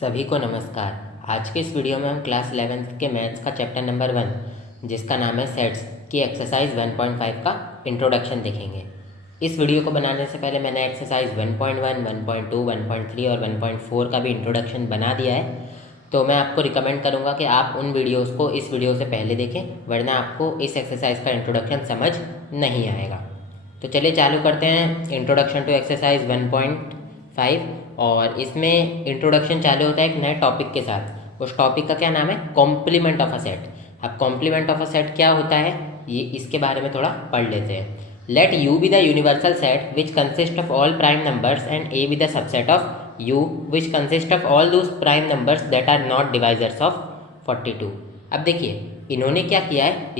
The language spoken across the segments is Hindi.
सभी को नमस्कार। आज के इस वीडियो में हम क्लास 11th के मैथ्स का चैप्टर नंबर 1 जिसका नाम है सेट्स की एक्सरसाइज 1.5 का इंट्रोडक्शन देखेंगे। इस वीडियो को बनाने से पहले मैंने एक्सरसाइज 1.1, 1.2, 1.3 और 1.4 का भी इंट्रोडक्शन बना दिया है, तो मैं आपको रिकमेंड करूँगा कि आप उन वीडियोज़ को इस वीडियो से पहले देखें, वरना आपको इस एक्सरसाइज का इंट्रोडक्शन समझ नहीं आएगा। तो चलिए चालू करते हैं इंट्रोडक्शन टू एक्सरसाइज 1.5। और इसमें इंट्रोडक्शन चालू होता है एक नए टॉपिक के साथ। उस टॉपिक का क्या नाम है? Complement of a set. अब कॉम्प्लीमेंट ऑफ अ सेट क्या होता है, ये इसके बारे में थोड़ा पढ़ लेते हैं। Let U be the universal set which consist of all prime numbers and A be the subset of U which consist of all those prime numbers that are not divisors of 42। अब देखिए इन्होंने क्या किया है,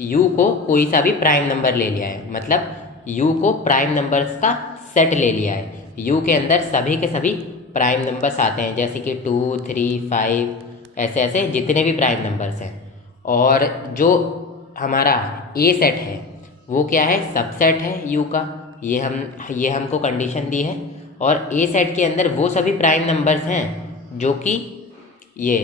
यू को कोई सा भी प्राइम नंबर ले लिया है, मतलब यू को प्राइम नंबर्स का सेट ले लिया है। यू के अंदर सभी के सभी प्राइम नंबर्स आते हैं, जैसे कि 2, 3, 5 ऐसे ऐसे जितने भी प्राइम नंबर्स हैं। और जो हमारा ए सेट है वो क्या है? सबसेट है यू का। ये हमको कंडीशन दी है। और ए सेट के अंदर वो सभी प्राइम नंबर्स हैं जो कि ये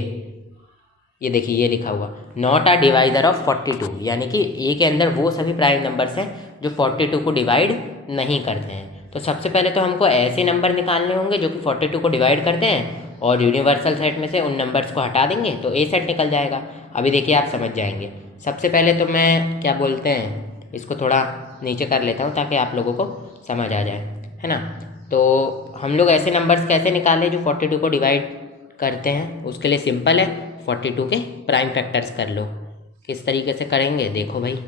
देखिए ये लिखा हुआ नॉट अ डिवाइजर ऑफ 42, यानी कि ए के अंदर वो सभी प्राइम नंबर्स हैं जो 42 को डिवाइड नहीं करते हैं। तो सबसे पहले तो हमको ऐसे नंबर निकालने होंगे जो कि 42 को डिवाइड करते हैं, और यूनिवर्सल सेट में से उन नंबर्स को हटा देंगे तो ए सेट निकल जाएगा। अभी देखिए आप समझ जाएंगे। सबसे पहले तो मैं क्या बोलते हैं, इसको थोड़ा नीचे कर लेता हूँ ताकि आप लोगों को समझ आ जाए, है ना। तो हम लोग ऐसे नंबर्स कैसे निकालें जो 42 को डिवाइड करते हैं? उसके लिए सिंपल है, 42 के प्राइम फैक्टर्स कर लो। किस तरीके से करेंगे देखो भाई,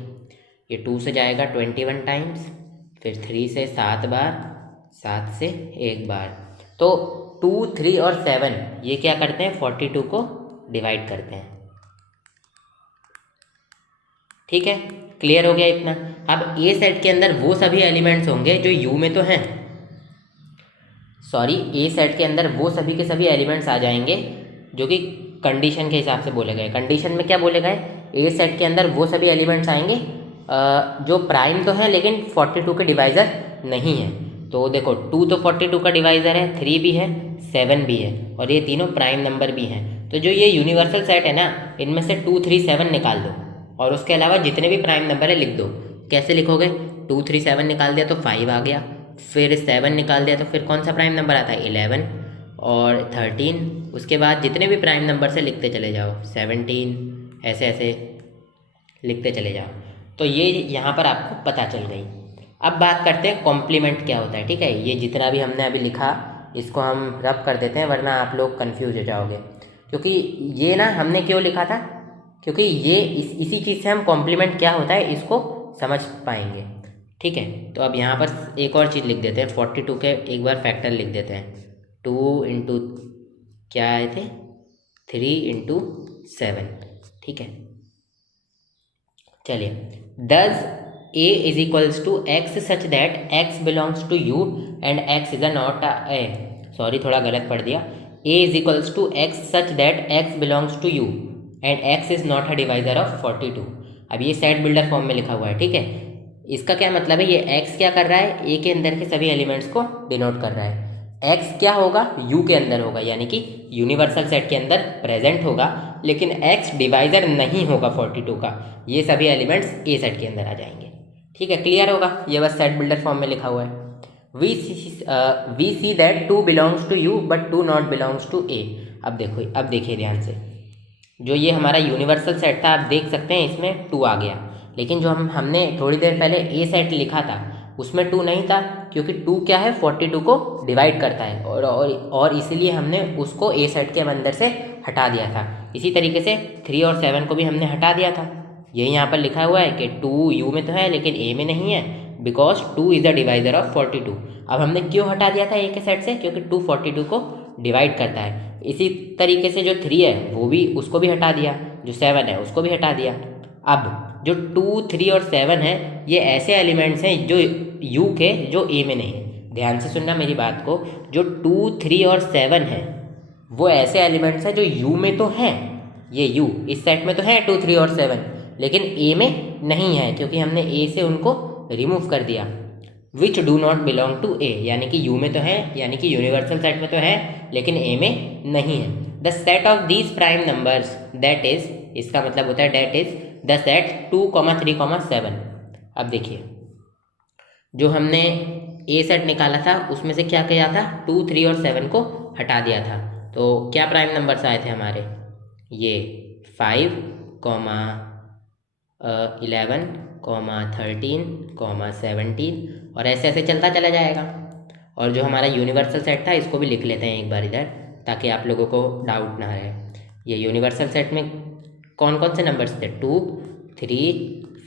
ये 2 से जाएगा 21 टाइम्स, फिर 3 से 7 बार, 7 से 1 बार। तो 2, 3 और 7 ये क्या करते हैं? 42 को डिवाइड करते हैं। ठीक है, क्लियर हो गया इतना। अब ए सेट के अंदर वो सभी एलिमेंट्स होंगे जो यू में तो हैं, सॉरी ए सेट के अंदर वो सभी के सभी एलिमेंट्स आ जाएंगे जो कि कंडीशन के हिसाब से बोले गए। कंडीशन में क्या बोले गए? ए सेट के अंदर वो सभी एलिमेंट्स आएंगे जो प्राइम तो है लेकिन 42 के डिवाइज़र नहीं है। तो देखो 2 तो 42 का डिवाइज़र है, 3 भी है, 7 भी है, और ये तीनों प्राइम नंबर भी हैं। तो जो ये यूनिवर्सल सेट है ना, इनमें से 2, 3, 7 निकाल दो, और उसके अलावा जितने भी प्राइम नंबर है लिख दो। कैसे लिखोगे? 2, 3, 7 निकाल दिया तो 5 आ गया, फिर 7 निकाल दिया तो फिर कौन सा प्राइम नंबर आता है? 11 और 13। उसके बाद जितने भी प्राइम नंबर से लिखते चले जाओ, 17 ऐसे ऐसे लिखते चले जाओ। तो ये यहाँ पर आपको पता चल गई। अब बात करते हैं कॉम्प्लीमेंट क्या होता है। ठीक है, ये जितना भी हमने अभी लिखा इसको हम रब कर देते हैं, वरना आप लोग कंफ्यूज हो जाओगे। क्योंकि ये ना हमने क्यों लिखा था, क्योंकि ये इसी चीज़ से हम कॉम्प्लीमेंट क्या होता है इसको समझ पाएंगे। ठीक है, तो अब यहाँ पर एक और चीज़ लिख देते हैं, 42 के एक बार फैक्टर लिख देते हैं। 2 इंटू क्या आए थे? 3 इंटू 7। ठीक है, चलिए। Does A is equals to X such that X belongs to U and X is a not a sorry थोड़ा गलत पढ़ दिया। A is equals to X such that X belongs to U and X is not a divisor of 42। अब ये सेट बिल्डर फॉर्म में लिखा हुआ है। ठीक है, इसका क्या मतलब है? ये X क्या कर रहा है? A के अंदर के सभी एलिमेंट्स को डिनोट कर रहा है। X क्या होगा? U के अंदर होगा, यानी कि यूनिवर्सल सेट के अंदर प्रेजेंट होगा, लेकिन X डिवाइजर नहीं होगा 42 का। ये सभी एलिमेंट्स ए सेट के अंदर आ जाएंगे। ठीक है, क्लियर होगा। ये बस सेट बिल्डर फॉर्म में लिखा हुआ है। We see that 2 belongs to U but 2 not belongs to A. अब देखिए ध्यान से, जो ये हमारा यूनिवर्सल सेट था आप देख सकते हैं इसमें 2 आ गया, लेकिन जो हमने थोड़ी देर पहले ए सेट लिखा था उसमें 2 नहीं था, क्योंकि 2 क्या है? 42 को डिवाइड करता है, और इसीलिए हमने उसको ए सेट के अंदर से हटा दिया था। इसी तरीके से 3 और 7 को भी हमने हटा दिया था। यही यहाँ पर लिखा हुआ है कि 2 यू में तो है लेकिन ए में नहीं है, because 2 is the divisor of 42। अब हमने क्यों हटा दिया था ए के सेट से? क्योंकि 2 42 को डिवाइड करता है। इसी तरीके से जो 3 है उसको भी हटा दिया, जो 7 है उसको भी हटा दिया। अब जो 2, 3 और 7 है ये ऐसे एलिमेंट्स हैं जो यू के जो ए में नहीं है। ध्यान से सुनना मेरी बात को, जो 2, 3 और 7 है वो ऐसे एलिमेंट्स हैं जो यू में तो हैं, ये यू इस सेट में तो है 2, 3 और 7, लेकिन ए में नहीं है क्योंकि हमने ए से उनको रिमूव कर दिया। Which do not belong to A, यानी कि यू में तो है, यानी कि यूनिवर्सल सेट में तो है, लेकिन ए में नहीं है। The set of these prime numbers that is, इसका मतलब होता है दैट इज द सेट 2, 3, 7। अब देखिए जो हमने ए सेट निकाला था उसमें से क्या किया था, 2, 3 और 7 को हटा दिया था। तो क्या प्राइम नंबर्स आए थे हमारे, ये 5, 11, 13, 17 और ऐसे ऐसे चलता चला जाएगा। और जो हमारा यूनिवर्सल सेट था इसको भी लिख लेते हैं एक बार इधर, ताकि आप लोगों को डाउट ना रहे। ये यूनिवर्सल सेट में कौन कौन से नंबर्स थे, 2, 3,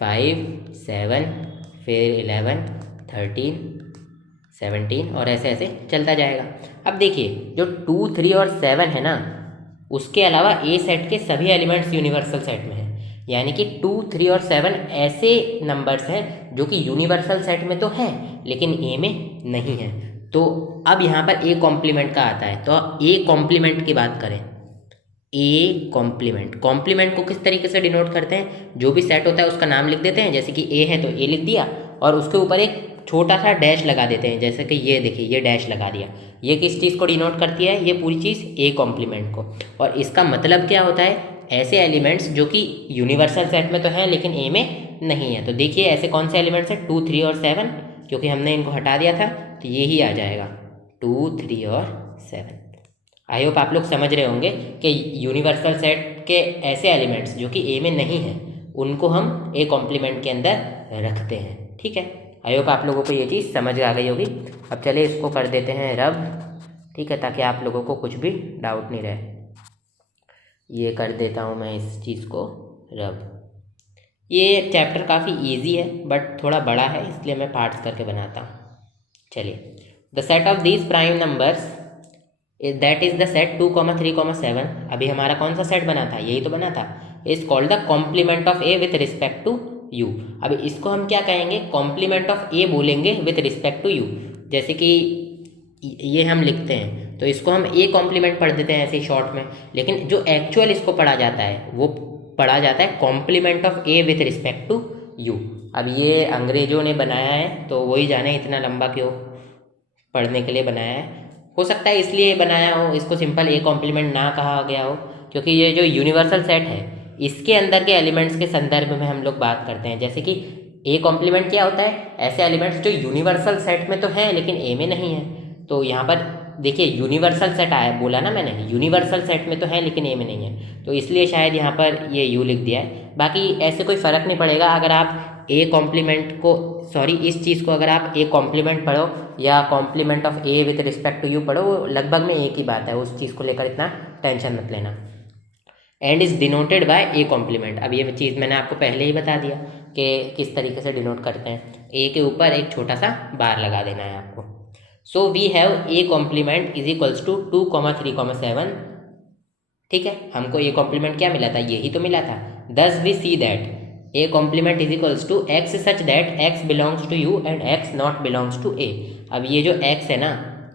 5, 7, फिर 11, 13, 17 और ऐसे ऐसे चलता जाएगा। अब देखिए जो 2, 3 और 7 है ना, उसके अलावा ए सेट के सभी एलिमेंट्स यूनिवर्सल सेट में हैं। यानी कि 2, 3 और 7 ऐसे नंबर्स हैं जो कि यूनिवर्सल सेट में तो हैं लेकिन ए में नहीं है। तो अब यहाँ पर ए कॉम्प्लीमेंट का आता है। तो ए कॉम्प्लीमेंट की बात करें, ए कॉम्प्लीमेंट को किस तरीके से डिनोट करते हैं, जो भी सेट होता है उसका नाम लिख देते हैं, जैसे कि ए है तो ए लिख दिया और उसके ऊपर एक छोटा सा डैश लगा देते हैं, जैसे कि ये देखिए ये डैश लगा दिया। ये किस चीज़ को डिनोट करती है, ये पूरी चीज़ ए कॉम्प्लीमेंट को। और इसका मतलब क्या होता है, ऐसे एलिमेंट्स जो कि यूनिवर्सल सेट में तो हैं लेकिन ए में नहीं है। तो देखिए ऐसे कौन से एलिमेंट्स हैं, 2, 3 और 7, क्योंकि हमने इनको हटा दिया था तो ये ही आ जाएगा 2, 3 और 7। आई होप आप लोग समझ रहे होंगे कि यूनिवर्सल सेट के ऐसे एलिमेंट्स जो कि ए में नहीं हैं उनको हम ए कॉम्प्लीमेंट के अंदर रखते हैं। ठीक है, आई होप आप लोगों को ये चीज़ समझ आ गई होगी। अब चलिए इसको कर देते हैं रब, ठीक है, ताकि आप लोगों को कुछ भी डाउट नहीं रहे। ये कर देता हूँ मैं इस चीज़ को रब। ये चैप्टर काफ़ी इजी है बट थोड़ा बड़ा है, इसलिए मैं पार्ट्स करके बनाता हूँ। चलिए, the set of these prime numbers that is the set 2, 3, 7। अभी हमारा कौन सा सेट बना था, यही तो बना था। Is called the complement of A with respect to U. अब इसको हम क्या कहेंगे, कॉम्प्लीमेंट ऑफ ए बोलेंगे विथ रिस्पेक्ट टू यू। जैसे कि ये हम लिखते हैं तो इसको हम ए कॉम्प्लीमेंट पढ़ देते हैं ऐसे ही शॉर्ट में, लेकिन जो एक्चुअल इसको पढ़ा जाता है वो पढ़ा जाता है complement of A with respect to U. अब ये अंग्रेजों ने बनाया है तो वही जाने इतना लंबा क्यों पढ़ने के लिए बनाया है। हो सकता है इसलिए बनाया हो, इसको सिंपल ए कॉम्प्लीमेंट ना कहा गया हो, क्योंकि ये जो यूनिवर्सल सेट है इसके अंदर के एलिमेंट्स के संदर्भ में हम लोग बात करते हैं। जैसे कि ए कॉम्प्लीमेंट क्या होता है, ऐसे एलिमेंट्स जो यूनिवर्सल सेट में तो हैं लेकिन ए में नहीं है। तो यहाँ पर देखिए यूनिवर्सल सेट आया, बोला ना मैंने, यूनिवर्सल सेट में तो है लेकिन ए में नहीं है, तो इसलिए शायद यहाँ पर ये यू लिख दिया है। बाकी ऐसे कोई फ़र्क नहीं पड़ेगा अगर आप ए कॉम्प्लीमेंट को, सॉरी इस चीज़ को अगर आप ए कॉम्प्लीमेंट पढ़ो या complement of A with respect to U पढ़ो, वो लगभग में एक ही बात है, उस चीज़ को लेकर इतना टेंशन मत लेना। And is denoted by A complement. अब ये चीज़ मैंने आपको पहले ही बता दिया कि किस तरीके से डिनोट करते हैं। ए के ऊपर एक छोटा सा बार लगा देना है आपको। So we have A complement is equals to 2, 3, 7। ठीक है, हमको ए कॉम्प्लीमेंट क्या मिला था, यही तो मिला था। Thus we see that A complement is equals to X such that x belongs to U and X not belongs to A. अब ये जो एक्स है ना,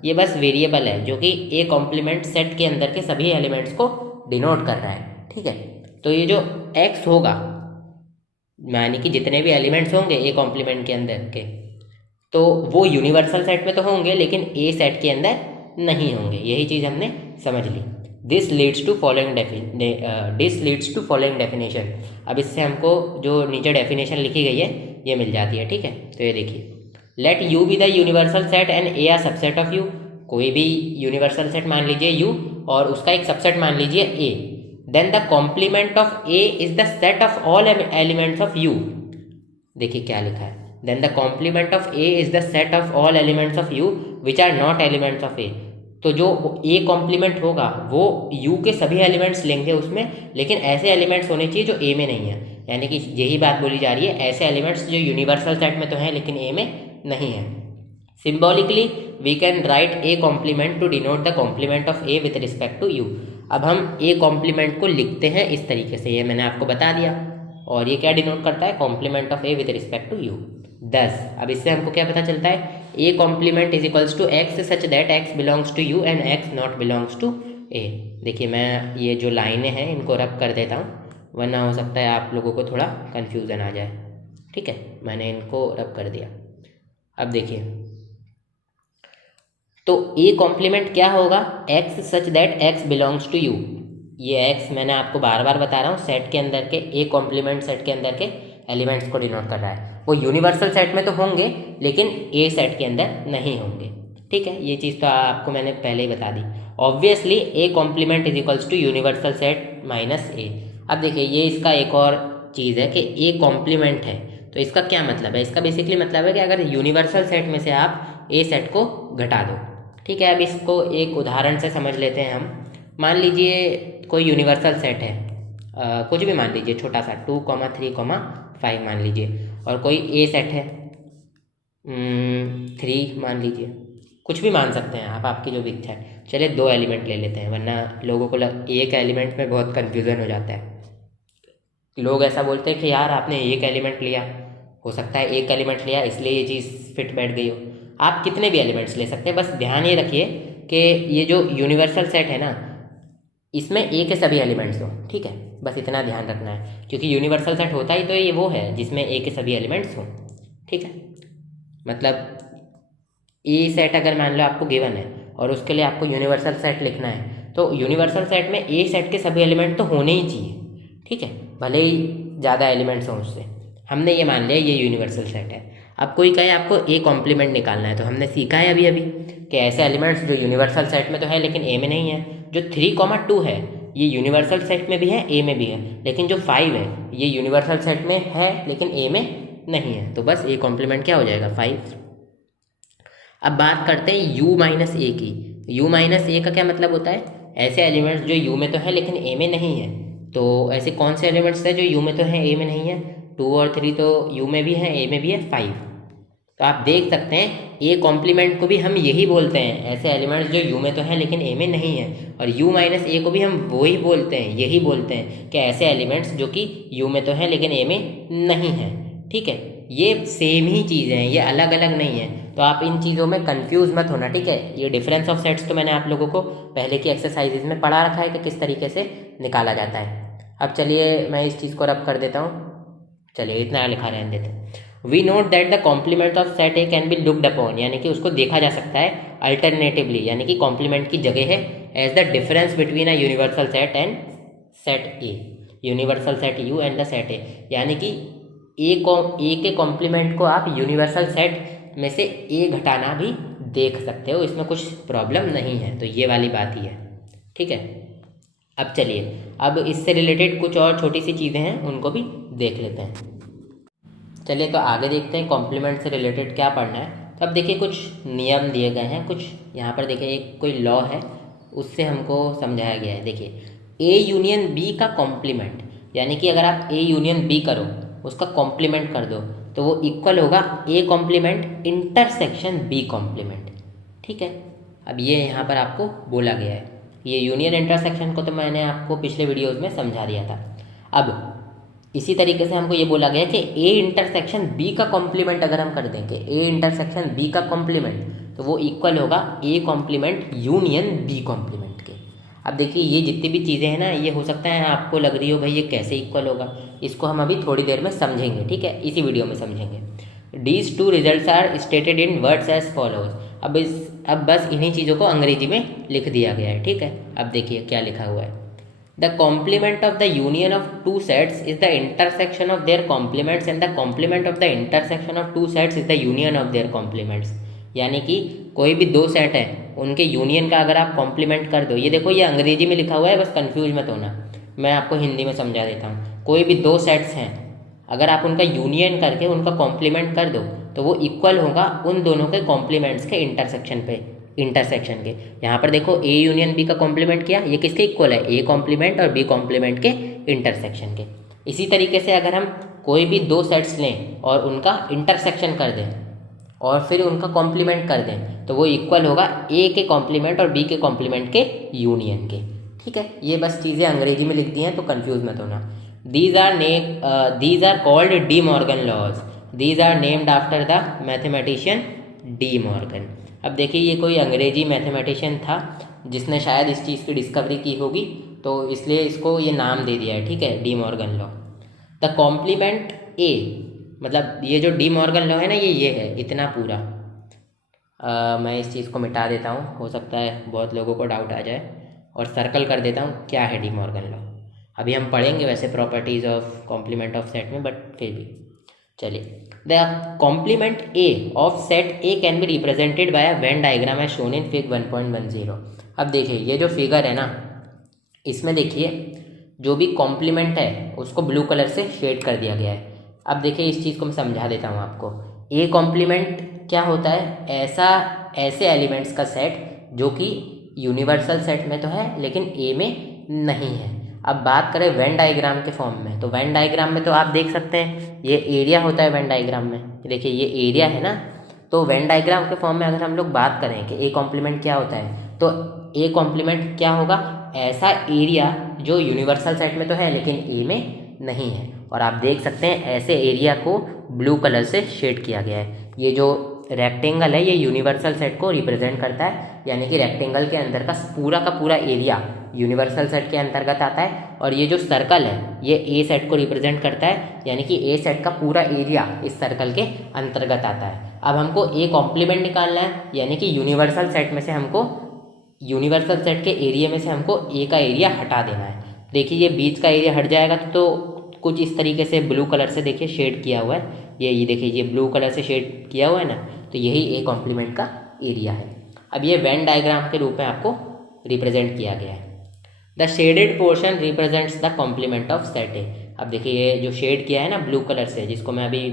ये बस वेरिएबल है जो कि ए कॉम्प्लीमेंट सेट के अंदर के सभी एलिमेंट्स को डिनोट कर रहा है। ठीक है, तो ये जो एक्स होगा यानी कि जितने भी एलिमेंट्स होंगे ए कॉम्प्लीमेंट के अंदर के, तो वो यूनिवर्सल सेट में तो होंगे लेकिन ए सेट के अंदर नहीं होंगे। यही चीज़ हमने समझ ली। This leads to following definition. अब इससे हमको जो नीचे डेफिनेशन लिखी गई है ये मिल जाती है। ठीक है, तो ये देखिए, late U be the universal set and A R subset of you. कोई भी यूनिवर्सल सेट मान लीजिए यू और उसका एक सबसेट मान लीजिए A. Then the complement of A is the set of all elements of U. देखिए क्या लिखा है, then the complement of A is the set of all elements of U which are not elements of A. तो जो ए कॉम्प्लीमेंट होगा वो यू के सभी एलिमेंट्स लेंगे उसमें, लेकिन ऐसे एलिमेंट्स होने चाहिए जो ए में नहीं है। यानी कि यही बात बोली जा रही है, ऐसे एलिमेंट्स जो यूनिवर्सल सेट में तो हैं लेकिन ए में नहीं है। Symbolically we can write A complement to denote the complement of A with respect to U. अब हम ए कॉम्प्लीमेंट को लिखते हैं इस तरीके से, ये मैंने आपको बता दिया। और ये क्या डिनोट करता है, complement of A with respect to U. 10। अब इससे हमको क्या पता चलता है, A complement is equals to X such that x belongs to U and X not belongs to A. देखिए मैं ये जो लाइनें हैं इनको रब कर देता हूँ, वरना हो सकता है आप लोगों को थोड़ा कन्फ्यूज़न आ जाए। ठीक है, मैंने इनको रब कर दिया। अब देखिए तो ए कॉम्प्लीमेंट क्या होगा, x such that x belongs to U. ये एक्स मैंने आपको बार बार बता रहा हूँ, सेट के अंदर के ए कॉम्प्लीमेंट सेट के अंदर के एलिमेंट्स को डिनोट कर रहा है। वो यूनिवर्सल सेट में तो होंगे लेकिन ए सेट के अंदर नहीं होंगे। ठीक है, ये चीज़ तो आपको मैंने पहले ही बता दी। Obviously A complement is equals to universal set minus A. अब देखिए ये इसका एक और चीज़ है कि ए कॉम्प्लीमेंट है, तो इसका क्या मतलब है, इसका बेसिकली मतलब है कि अगर यूनिवर्सल सेट में से आप ए सेट को घटा दो। ठीक है, अब इसको एक उदाहरण से समझ लेते हैं हम। मान लीजिए कोई यूनिवर्सल सेट है, कुछ भी मान लीजिए छोटा सा 2, 3, 5 मान लीजिए, और कोई ए सेट है 3 मान लीजिए, कुछ भी मान सकते हैं आप, आपकी जो भी इच्छा है। चलिए 2 एलिमेंट ले लेते हैं, वरना लोगों को एक एलिमेंट में बहुत कन्फ्यूज़न हो जाता है। लोग ऐसा बोलते हैं कि यार आपने एक एलिमेंट लिया, हो सकता है एक एलिमेंट लिया इसलिए ये चीज़ फिट बैठ गई हो। आप कितने भी एलिमेंट्स ले सकते हैं, बस ध्यान ये रखिए कि ये जो यूनिवर्सल सेट है ना, इसमें ए के सभी एलिमेंट्स हो। ठीक है, बस इतना ध्यान रखना है, क्योंकि यूनिवर्सल सेट होता ही तो ये वो है जिसमें ए के सभी एलिमेंट्स हो। ठीक है, मतलब ए सेट अगर मान लो आपको गिवन है और उसके लिए आपको यूनिवर्सल सेट लिखना है, तो यूनिवर्सल सेट में ए सेट के सभी एलिमेंट तो होने ही चाहिए। ठीक है, भले ही ज़्यादा एलिमेंट्स हों उससे। हमने ये मान लिया ये यूनिवर्सल सेट है। अब कोई कहे आपको ए कॉम्प्लीमेंट निकालना है, तो हमने सीखा है अभी अभी कि ऐसे एलिमेंट्स जो यूनिवर्सल सेट में तो है लेकिन ए में नहीं है। जो 3, 2 है ये यूनिवर्सल सेट में भी है, ए में भी है, लेकिन जो 5 है ये यूनिवर्सल सेट में है लेकिन ए में नहीं है, तो बस ए कॉम्प्लीमेंट क्या हो जाएगा, 5। अब बात करते हैं यू माइनस ए की। यू माइनस ए का क्या मतलब होता है, ऐसे एलिमेंट्स जो यू में तो है लेकिन ए में नहीं है। तो ऐसे कौन से एलिमेंट्स हैं जो यू में तो हैं ए में नहीं है, 2 और 3 तो यू में भी है ए में भी है, 5। तो आप देख सकते हैं ए कॉम्प्लीमेंट को भी हम यही बोलते हैं, ऐसे एलिमेंट्स जो यू में तो हैं लेकिन ए में नहीं है। और यू माइनस ए को भी हम वही बोलते हैं, यही बोलते हैं कि ऐसे एलिमेंट्स जो कि यू में तो हैं लेकिन ए में नहीं हैं। ठीक है, ये सेम ही चीज़ें हैं, ये अलग अलग नहीं है। तो आप इन चीज़ों में कंफ्यूज मत होना। ठीक है, ये डिफरेंस ऑफ सेट्स तो मैंने आप लोगों को पहले की एक्सरसाइजेज में पढ़ा रखा है कि किस तरीके से निकाला जाता है। अब चलिए मैं इस चीज़ को रब कर देता हूँ। चलिए इतना लिखा रहने देते हैं। We note that the complement of set A can be looked upon, यानी कि उसको देखा जा सकता है अल्टरनेटिवली, यानी कि कॉम्प्लीमेंट की जगह है, as the difference between a universal set and set A, universal set U and the set A. यानी कि ए के कॉम्प्लीमेंट को आप यूनिवर्सल सेट में से ए घटाना भी देख सकते हो, इसमें कुछ प्रॉब्लम नहीं है। तो ये वाली बात ही है। ठीक है, अब चलिए अब इससे रिलेटेड कुछ और छोटी सी चीज़ें हैं उनको भी देख लेते हैं। चलिए तो आगे देखते हैं कॉम्प्लीमेंट से रिलेटेड क्या पढ़ना है। तो अब देखिए कुछ नियम दिए गए हैं, कुछ यहाँ पर देखिए एक कोई लॉ है उससे हमको समझाया गया है। देखिए ए यूनियन बी का कॉम्प्लीमेंट, यानी कि अगर आप ए यूनियन बी करो उसका कॉम्प्लीमेंट कर दो तो वो इक्वल होगा A complement intersection B complement. ठीक है, अब ये यहाँ पर आपको बोला गया है। ये यूनियन इंटरसेक्शन को तो मैंने आपको पिछले वीडियोज़ में समझा दिया था। अब इसी तरीके से हमको ये बोला गया कि ए इंटरसेक्शन बी का कॉम्प्लीमेंट अगर हम कर दें कि ए इंटरसेक्शन बी का कॉम्प्लीमेंट, तो वो इक्वल होगा A complement union B complement के। अब देखिए ये जितनी भी चीज़ें हैं ना, ये हो सकता है आपको लग रही हो भाई ये कैसे इक्वल होगा, इसको हम अभी थोड़ी देर में समझेंगे। ठीक है, इसी वीडियो में समझेंगे। These 2 results are stated in words as follows. अब बस इन्हीं चीज़ों को अंग्रेजी में लिख दिया गया है। ठीक है, अब देखिए क्या लिखा हुआ है। The complement of the union of two sets is the intersection of their complements and the complement of the intersection of two sets is the union of their complements। यानी कि कोई भी दो सेट है उनके यूनियन का अगर आप कॉम्प्लीमेंट कर दो, ये देखो ये अंग्रेजी में लिखा हुआ है, बस कंफ्यूज मत होना, मैं आपको हिंदी में समझा देता हूँ। कोई भी दो सेट्स हैं अगर आप उनका यूनियन करके उनका कॉम्प्लीमेंट कर दो तो वो इक्वल होगा उन दोनों के कॉम्प्लीमेंट्स के इंटरसेक्शन के। यहाँ पर देखो ए यूनियन बी का कॉम्प्लीमेंट किया, ये किसके इक्वल है, ए कॉम्प्लीमेंट और बी कॉम्प्लीमेंट के इंटरसेक्शन के। इसी तरीके से अगर हम कोई भी दो सेट्स लें और उनका इंटरसेक्शन कर दें और फिर उनका कॉम्प्लीमेंट कर दें तो वो इक्वल होगा ए के कॉम्प्लीमेंट और बी के कॉम्प्लीमेंट के यूनियन के। ठीक है, ये बस चीज़ें अंग्रेजी में लिख दी हैं तो कन्फ्यूज मत होना। These are called De Morgan laws. These are named after the mathematician De Morgan. अब देखिए ये कोई अंग्रेजी मैथमेटिशियन था जिसने शायद इस चीज़ की डिस्कवरी की होगी, तो इसलिए इसको ये नाम दे दिया है। ठीक है, De Morgan law. The complement A, मतलब ये जो डी मॉर्गन लॉ है ना, ये है इतना पूरा। मैं इस चीज़ को मिटा देता हूँ, हो सकता है बहुत लोगों को डाउट आ जाए, और सर्कल कर देता हूँ क्या है डी मॉर्गन लॉ। अभी हम पढ़ेंगे वैसे properties of complement of set में, बट फिर भी चलिए। The complement A of set A can be represented by a Venn diagram as shown in fig 1.10। अब देखिए ये जो फिगर है ना, इसमें देखिए जो भी कॉम्प्लीमेंट है उसको ब्लू कलर से शेड कर दिया गया है। अब देखिए इस चीज़ को मैं समझा देता हूँ आपको। ए कॉम्प्लीमेंट क्या होता है? ऐसे एलिमेंट्स का सेट जो कि यूनिवर्सल सेट में तो है लेकिन ए में नहीं है। अब बात करें वेन डायग्राम के फॉर्म में, तो वेन डायग्राम में तो आप देख सकते हैं ये एरिया होता है वेन डायग्राम में। देखिए ये एरिया है ना, तो वेन डायग्राम के फॉर्म में अगर हम लोग बात करें कि ए कॉम्प्लीमेंट क्या होता है, तो ए कॉम्प्लीमेंट क्या होगा? ऐसा एरिया जो यूनिवर्सल सेट में तो है लेकिन ए में नहीं है। और आप देख सकते हैं ऐसे एरिया को ब्लू कलर से शेड किया गया है। ये जो रेक्टेंगल है ये यूनिवर्सल सेट को रिप्रेजेंट करता है, यानी कि रेक्टेंगल के अंदर का पूरा एरिया यूनिवर्सल सेट के अंतर्गत आता है। और ये जो सर्कल है ये ए सेट को रिप्रेजेंट करता है, यानी कि ए सेट का पूरा एरिया इस सर्कल के अंतर्गत आता है। अब हमको ए कॉम्प्लीमेंट निकालना है, यानी कि यूनिवर्सल सेट में से हमको यूनिवर्सल सेट के एरिया में से हमको ए का एरिया हटा देना है। देखिए ये बीच का एरिया हट जाएगा तो कुछ इस तरीके से ब्लू कलर से देखिए शेड किया हुआ है। ये देखिए ये ब्लू कलर से शेड किया हुआ है ना, तो यही ए कॉम्प्लीमेंट का एरिया है। अब ये वेन डायग्राम के रूप में आपको रिप्रेजेंट किया गया है। The shaded portion represents the complement of set A. अब देखिए ये जो शेड किया है ना ब्लू कलर से, जिसको मैं अभी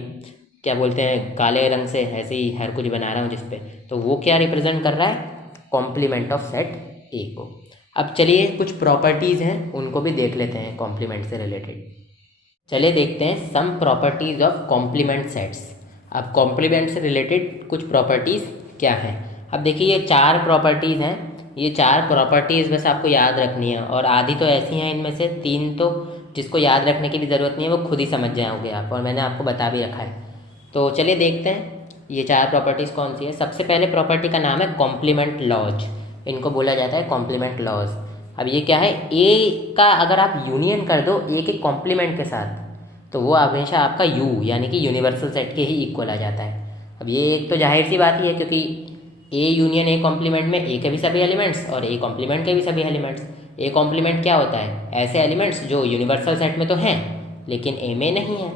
क्या बोलते हैं काले रंग से ऐसे ही हर कुछ बना रहा हूँ जिस पे, तो वो क्या रिप्रेजेंट कर रहा है? कॉम्प्लीमेंट ऑफ सेट ए को। अब चलिए कुछ प्रॉपर्टीज़ हैं उनको भी देख लेते हैं कॉम्प्लीमेंट से रिलेटेड। चलिए देखते हैं सम प्रॉपर्टीज़ ऑफ कॉम्प्लीमेंट सेट्स। अब कॉम्प्लीमेंट से रिलेटेड कुछ प्रॉपर्टीज़ क्या हैं? अब देखिए ये 4 प्रॉपर्टीज़ हैं। ये 4 प्रॉपर्टीज़ बस आपको याद रखनी है, और आधी तो ऐसी हैं इनमें से 3 तो जिसको याद रखने की भी ज़रूरत नहीं है, वो खुद ही समझ जाओगे आप, और मैंने आपको बता भी रखा है। तो चलिए देखते हैं ये 4 प्रॉपर्टीज़ कौन सी है। सबसे पहले प्रॉपर्टी का नाम है कॉम्प्लीमेंट लॉज। इनको बोला जाता है कॉम्प्लीमेंट लॉज। अब ये क्या है? ए का अगर आप यूनियन कर दो ए के कॉम्प्लीमेंट के साथ, तो वो हमेशा आपका यू यानी कि यूनिवर्सल सेट के ही इक्वल आ जाता है। अब ये एक तो जाहिर सी बात ही है, क्योंकि ए यूनियन ए कॉम्प्लीमेंट में ए के भी सभी एलिमेंट्स और ए कॉम्प्लीमेंट के भी सभी एलिमेंट्स। ए कॉम्प्लीमेंट क्या होता है? ऐसे एलिमेंट्स जो यूनिवर्सल सेट में तो हैं लेकिन ए में नहीं है,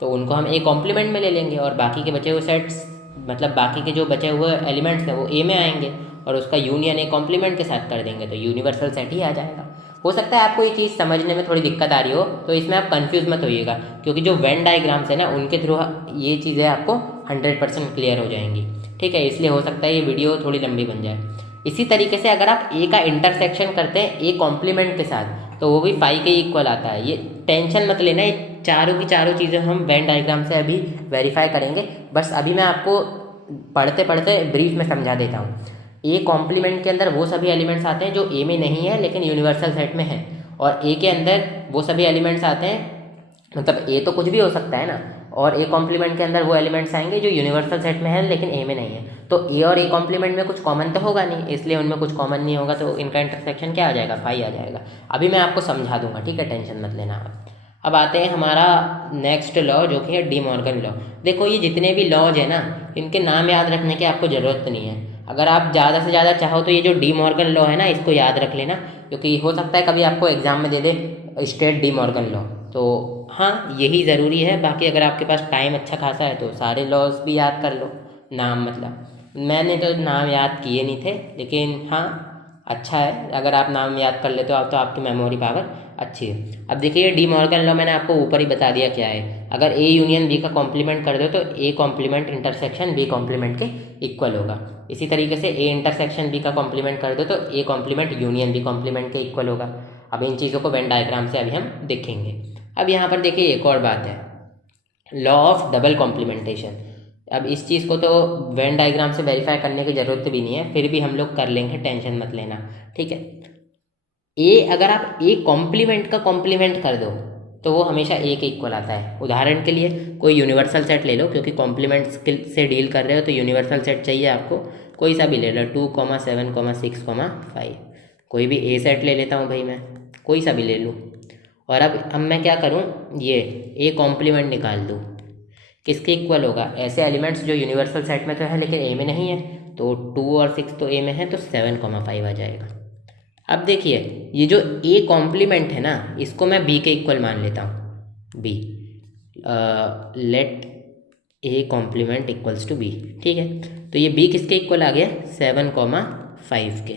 तो उनको हम ए कॉम्प्लीमेंट में ले लेंगे, और बाकी के बचे हुए सेट्स मतलब बाकी के जो बचे हुए एलिमेंट्स हैं वो ए में आएंगे, और उसका यूनियन ए कॉम्प्लीमेंट के साथ कर देंगे तो यूनिवर्सल सेट ही आ जाएगा। हो सकता है आपको ये चीज़ समझने में थोड़ी दिक्कत आ रही हो, तो इसमें आप कंफ्यूज मत होइएगा, क्योंकि जो वेन डायग्राम्स है ना उनके थ्रू ये चीज़ें आपको 100% क्लियर हो जाएंगी। ठीक है, इसलिए हो सकता है ये वीडियो थोड़ी लंबी बन जाए। इसी तरीके से अगर आप ए का इंटरसेक्शन करते हैं ए कॉम्प्लीमेंट के साथ, तो वो भी फाई के इक्वल आता है। ये टेंशन मत लेना, ये चारों की चारों चीज़ें हम वेन डायग्राम से अभी वेरीफाई करेंगे। बस अभी मैं आपको पढ़ते पढ़ते ब्रीफ में समझा देता हूँ। ए कॉम्प्लीमेंट के अंदर वो सभी एलिमेंट्स आते हैं जो ए में नहीं है लेकिन यूनिवर्सल सेट में है, और ए के अंदर वो सभी एलिमेंट्स आते हैं, मतलब ए तो कुछ भी हो सकता है ना, और ए कॉम्प्लीमेंट के अंदर वो एलिमेंट्स आएंगे जो यूनिवर्सल सेट में है लेकिन ए में नहीं है। तो ए और ए कॉम्प्लीमेंट में कुछ कॉमन तो होगा नहीं, इसलिए उनमें कुछ कॉमन नहीं होगा, तो इनका इंटरसेक्शन क्या आ जाएगा? फाई आ जाएगा। अभी मैं आपको समझा दूंगा, ठीक है, टेंशन मत लेना आप। अब आते हैं हमारा नेक्स्ट लॉ जो कि है डी मॉर्गन लॉ। देखो ये जितने भी लॉज है ना इनके नाम याद रखने की आपको ज़रूरत नहीं है। अगर आप ज़्यादा से ज़्यादा चाहो तो ये जो डी मॉर्गन लॉ है ना इसको याद रख लेना, क्योंकि हो सकता है कभी आपको एग्जाम में दे दे स्टेट डी मॉर्गन लॉ, तो हाँ यही ज़रूरी है। बाकी अगर आपके पास टाइम अच्छा खासा है तो सारे लॉज भी याद कर लो, नाम मतलब मैंने तो नाम याद किए नहीं थे, लेकिन हाँ अच्छा है अगर आप नाम याद कर लेते हो आप, तो आपकी मेमोरी पावर अच्छी है। अब देखिए डी मॉर्गन लॉ मैंने आपको ऊपर ही बता दिया क्या है। अगर ए यूनियन बी का कॉम्प्लीमेंट कर दो तो A complement intersection B complement के इक्वल होगा। इसी तरीके से ए इंटरसेक्शन बी का कॉम्प्लीमेंट कर दो तो A complement union B complement के इक्वल होगा। अब इन चीज़ों को वेन डायग्राम से अभी हम देखेंगे। अब यहाँ पर देखिए एक और बात है, लॉ ऑफ डबल कॉम्प्लीमेंटेशन। अब इस चीज़ को तो वेन डायग्राम से वेरीफाई करने की ज़रूरत भी नहीं है, फिर भी हम लोग कर लेंगे, टेंशन मत लेना, ठीक है। ए अगर आप ए कॉम्प्लीमेंट का कॉम्प्लीमेंट कर दो तो वो हमेशा ए के इक्वल आता है। उदाहरण के लिए कोई यूनिवर्सल सेट ले लो, क्योंकि कॉम्प्लीमेंट्स से डील कर रहे हो तो यूनिवर्सल सेट चाहिए आपको, कोई सा भी ले लो 2, 7, 6, 5, कोई भी ए सेट ले लेता हूँ भाई मैं, कोई सा भी ले लूँ। और अब मैं क्या करूँ, ये ए कॉम्प्लीमेंट निकाल दूँ, किसके इक्वल होगा? ऐसे एलिमेंट्स जो यूनिवर्सल सेट में तो है लेकिन ए में नहीं है, तो 2 और 6 तो ए में है, तो 7,5 आ जाएगा। अब देखिए ये जो ए कॉम्प्लीमेंट है ना, इसको मैं बी के इक्वल मान लेता हूँ। B let A complement equals to B, ठीक है। तो ये बी किसके इक्वल आ गया? 7,5 के।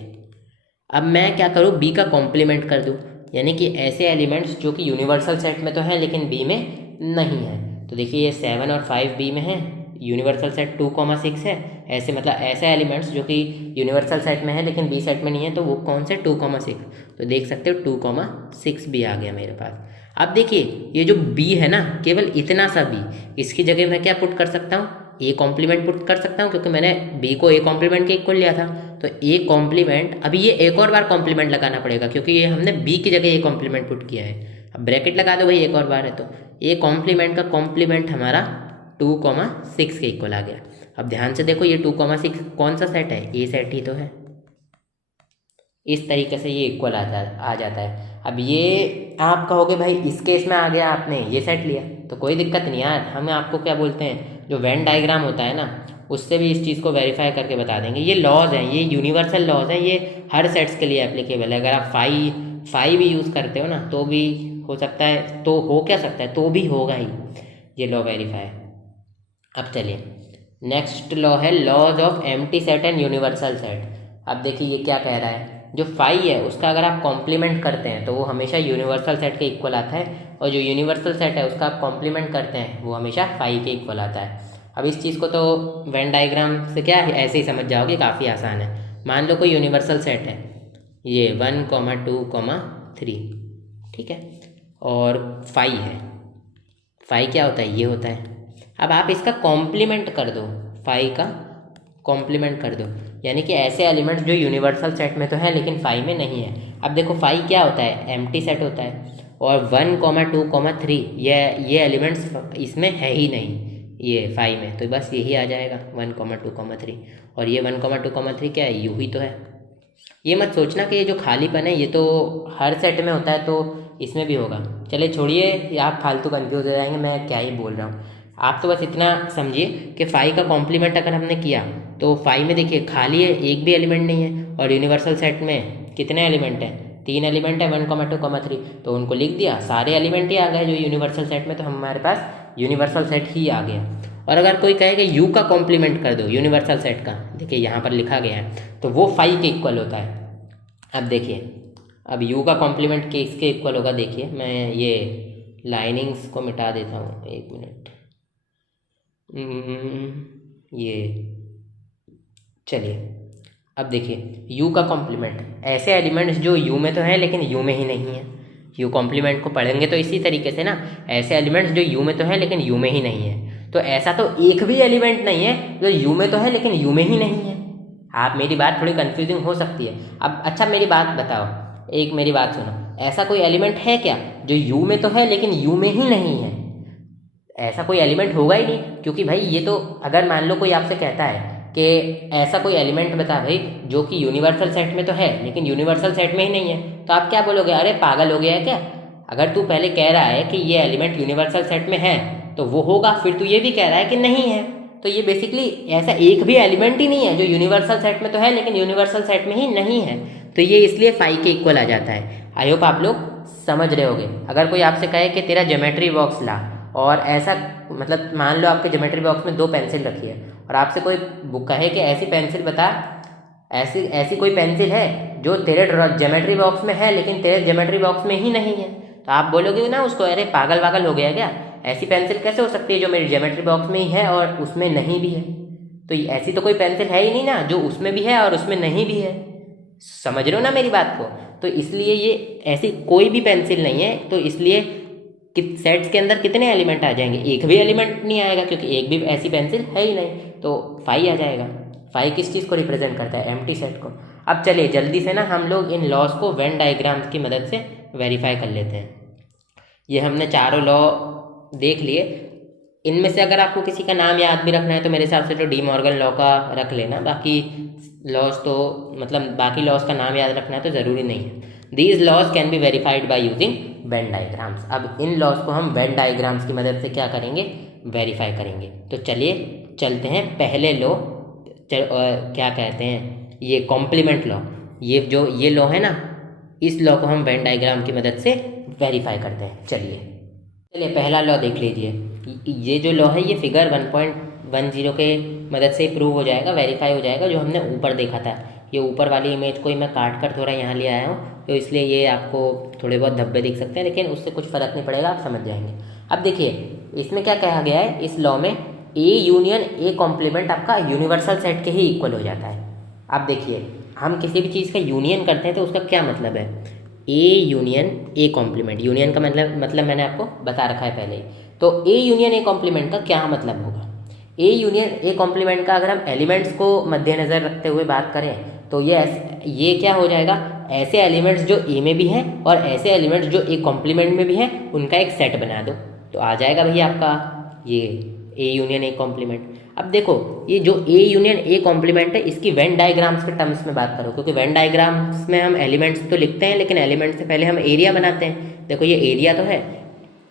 अब मैं क्या करूँ? बी का कॉम्प्लीमेंट कर दूँ, यानी कि ऐसे एलिमेंट्स जो कि यूनिवर्सल सेट में तो हैं लेकिन बी में नहीं है। तो देखिए ये 7 और 5 बी में है, यूनिवर्सल सेट 2,6 है। ऐसे मतलब ऐसे एलिमेंट्स जो कि यूनिवर्सल सेट में है लेकिन बी सेट में नहीं है, तो वो कौन से? 2,6। तो देख सकते हो 2,6 भी आ गया मेरे पास। अब देखिए ये जो बी है ना, केवल इतना सा बी, इसकी जगह मैं क्या पुट कर सकता हूँ? ए कॉम्प्लीमेंट पुट कर सकता हूँ, क्योंकि मैंने बी को ए कॉम्प्लीमेंट के इक्वल लिया था। तो ए कॉम्प्लीमेंट, अभी ये एक और बार कॉम्प्लीमेंट लगाना पड़ेगा क्योंकि ये हमने बी की जगह ए कॉम्प्लीमेंट पुट किया है। अब ब्रैकेट लगा दो भाई, एक और बार है तो ए कॉम्प्लीमेंट का कॉम्प्लीमेंट हमारा 2,6 के इक्वल आ गया। अब ध्यान से देखो ये 2,6 कौन सा सेट है? ए सेट ही तो है। इस तरीके से ये इक्वल आ जाता है। अब ये आप कहोगे भाई इस केस में आ गया, आपने ये सेट लिया, तो कोई दिक्कत नहीं यार, हम आपको क्या बोलते हैं, जो वेन डायग्राम होता है ना, उससे भी इस चीज़ को वेरीफाई करके बता देंगे। ये लॉज हैं, ये यूनिवर्सल लॉज हैं, ये हर सेट्स के लिए एप्लीकेबल है। अगर आप फाई भी यूज़ करते हो ना, तो भी हो सकता है, तो हो क्या सकता है, तो भी होगा ही, ये लॉ वेरीफाई। अब चलिए नेक्स्ट लॉ है laws of empty set and universal set. अब देखिए ये क्या कह रहा है, जो फाई है उसका अगर आप कॉम्प्लीमेंट करते हैं तो वो हमेशा यूनिवर्सल सेट के इक्वल आता है, और जो यूनिवर्सल सेट है उसका आप कॉम्प्लीमेंट करते हैं वो हमेशा फाई के इक्वल आता है। अब इस चीज़ को तो वेन डायग्राम से क्या है, ऐसे ही समझ जाओगे, काफ़ी आसान है। मान लो कोई यूनिवर्सल सेट है, ये 1,2,3, ठीक है, और फाई है। फाई क्या होता है? ये होता है। अब आप इसका कॉम्प्लीमेंट कर दो, फाई का कॉम्प्लीमेंट कर दो, यानी कि ऐसे एलिमेंट्स जो यूनिवर्सल सेट में तो है लेकिन फाई में नहीं है। अब देखो फाई क्या होता है? एम्प्टी सेट होता है, और 1,2,3 ये एलिमेंट्स इसमें है ही नहीं ये फाई में, तो बस यही आ जाएगा 1,2,3। और ये 1,2,3 क्या है? यू ही तो है। ये मत सोचना कि ये जो खालीपन है ये तो हर सेट में होता है तो इसमें भी होगा। चलिए छोड़िए, आप फालतू कंफ्यूज हो जाएंगे, मैं क्या ही बोल रहा हूँ। आप तो बस इतना समझिए कि फाई का कॉम्प्लीमेंट अगर हमने किया तो फाई में देखिए खाली है, एक भी एलिमेंट नहीं है, और यूनिवर्सल सेट में कितने एलिमेंट हैं? 3 एलिमेंट है, 1,2,3, तो उनको लिख दिया, सारे एलिमेंट ही आ गए जो यूनिवर्सल सेट में, तो हमारे पास यूनिवर्सल सेट ही आ गया। और अगर कोई कहे कि यू का कॉम्प्लीमेंट कर दो यूनिवर्सल सेट का, देखिए यहाँ पर लिखा गया है, तो वो फाई के इक्वल होता है। अब देखिए, अब यू का कॉम्प्लीमेंट के इसके इक्वल होगा। देखिए मैं ये लाइनिंग्स को मिटा देता हूँ, एक मिनट। ये चलिए, अब देखिए यू का कॉम्प्लीमेंट, ऐसे एलिमेंट्स जो यू में तो हैं लेकिन यू में ही नहीं है। यू कॉम्प्लीमेंट को पढ़ेंगे तो इसी तरीके से ना, ऐसे एलिमेंट्स जो यू में तो हैं लेकिन यू में ही नहीं है। तो ऐसा तो एक भी एलिमेंट नहीं है जो यू में तो है लेकिन यू में ही नहीं है। आप, मेरी बात थोड़ी कंफ्यूजिंग हो सकती है। अब अच्छा मेरी बात बताओ, एक मेरी बात सुनो, ऐसा कोई एलिमेंट है क्या जो यू में तो है लेकिन यू में ही नहीं है? ऐसा कोई एलिमेंट होगा ही नहीं, क्योंकि भाई ये तो, अगर मान लो कोई आपसे कहता है कि ऐसा कोई एलिमेंट बता भाई जो कि यूनिवर्सल सेट में तो है लेकिन यूनिवर्सल सेट में ही नहीं है, तो आप क्या बोलोगे? अरे पागल हो गया है क्या? अगर तू पहले कह रहा है कि ये एलिमेंट यूनिवर्सल सेट में है तो वो होगा, फिर तू ये भी कह रहा है कि नहीं है, तो ये बेसिकली ऐसा एक भी एलिमेंट ही नहीं है जो यूनिवर्सल सेट में तो है लेकिन यूनिवर्सल सेट में ही नहीं है। तो ये इसलिए फाई के इक्वल आ जाता है। आई होप आप लोग समझ रहे होगे। अगर कोई आपसे कहे कि तेरा ज्योमेट्री बॉक्स ला, और ऐसा मतलब मान लो आपके ज्योमेट्री बॉक्स में 2 पेंसिल रखी है, और आपसे कोई बुक कहे कि ऐसी पेंसिल बता, ऐसी कोई पेंसिल है जो तेरे ज्योमेट्री बॉक्स में है लेकिन तेरे ज्योमेट्री बॉक्स में ही नहीं है, तो आप बोलोगे ना उसको, अरे पागल वागल हो गया क्या? ऐसी पेंसिल कैसे हो सकती है जो मेरी ज्योमेट्री बॉक्स में ही है और उसमें नहीं भी है? तो ऐसी तो कोई पेंसिल है ही नहीं ना जो उसमें भी है और उसमें नहीं भी है। समझ रहे हो ना मेरी बात को? तो इसलिए ये ऐसी कोई भी पेंसिल नहीं है, तो इसलिए सेट्स के अंदर कितने एलिमेंट आ जाएंगे? एक भी एलिमेंट नहीं आएगा, क्योंकि एक भी ऐसी पेंसिल है ही नहीं, तो फाई आ जाएगा। फाई किस चीज़ को रिप्रेजेंट करता है? एम्प्टी सेट को। अब चलिए जल्दी से ना हम लोग इन लॉज को वेन डायग्राम्स की मदद से वेरीफाई कर लेते हैं। ये हमने चारों लॉ देख लिए। इनमें से अगर आपको किसी का नाम याद भी रखना है तो मेरे हिसाब से तो डी मॉर्गन लॉ का रख लेना, बाकी लॉज तो मतलब बाकी लॉज का नाम याद रखना तो ज़रूरी नहीं है। These laws can be verified by using Venn diagrams. अब इन लॉज को हम वेन डायग्राम्स की मदद से क्या करेंगे? वेरीफाई करेंगे। तो चलिए चलते हैं पहले लॉ क्या कहते हैं, ये कॉम्प्लीमेंट लॉ, ये लॉ है ना, इस लॉ को हम वेन डायग्राम की मदद से वेरीफाई करते हैं। चलिए पहला लॉ देख लीजिए। ये जो लॉ है ये फिगर 1.10 के मदद से प्रूव हो जाएगा, वेरीफाई हो जाएगा, जो हमने ऊपर देखा था। ये ऊपर वाली इमेज को ही मैं काट कर थोड़ा यहाँ ले आया हूँ, तो इसलिए ये आपको थोड़े बहुत धब्बे दिख सकते हैं, लेकिन उससे कुछ फ़र्क नहीं पड़ेगा, आप समझ जाएंगे। अब देखिए इसमें क्या कहा गया है, इस लॉ में ए यूनियन ए कॉम्प्लीमेंट आपका यूनिवर्सल सेट के ही इक्वल हो जाता है। अब देखिए हम किसी भी चीज़ का यूनियन करते हैं तो उसका क्या मतलब है, A union A complement. Union का मतलब मैंने आपको बता रखा है पहले ही। तो ए यूनियन ए कॉम्प्लीमेंट का क्या मतलब होगा, ए यूनियन ए कॉम्प्लीमेंट का अगर हम एलिमेंट्स को मद्देनज़र रखते हुए बात करें तो ये क्या हो जाएगा, ऐसे एलिमेंट्स जो ए में भी हैं और ऐसे एलिमेंट्स जो ए कॉम्प्लीमेंट में भी हैं उनका एक सेट बना दो, तो आ जाएगा भैया आपका ये ए यूनियन ए कॉम्प्लीमेंट। अब देखो ये जो ए यूनियन ए कॉम्प्लीमेंट है, इसकी वेन डायग्राम्स के टर्म्स में बात करो, क्योंकि वेन डायग्राम्स में हम एलिमेंट्स तो लिखते हैं, लेकिन एलिमेंट्स से पहले हम एरिया बनाते हैं। देखो ये एरिया तो है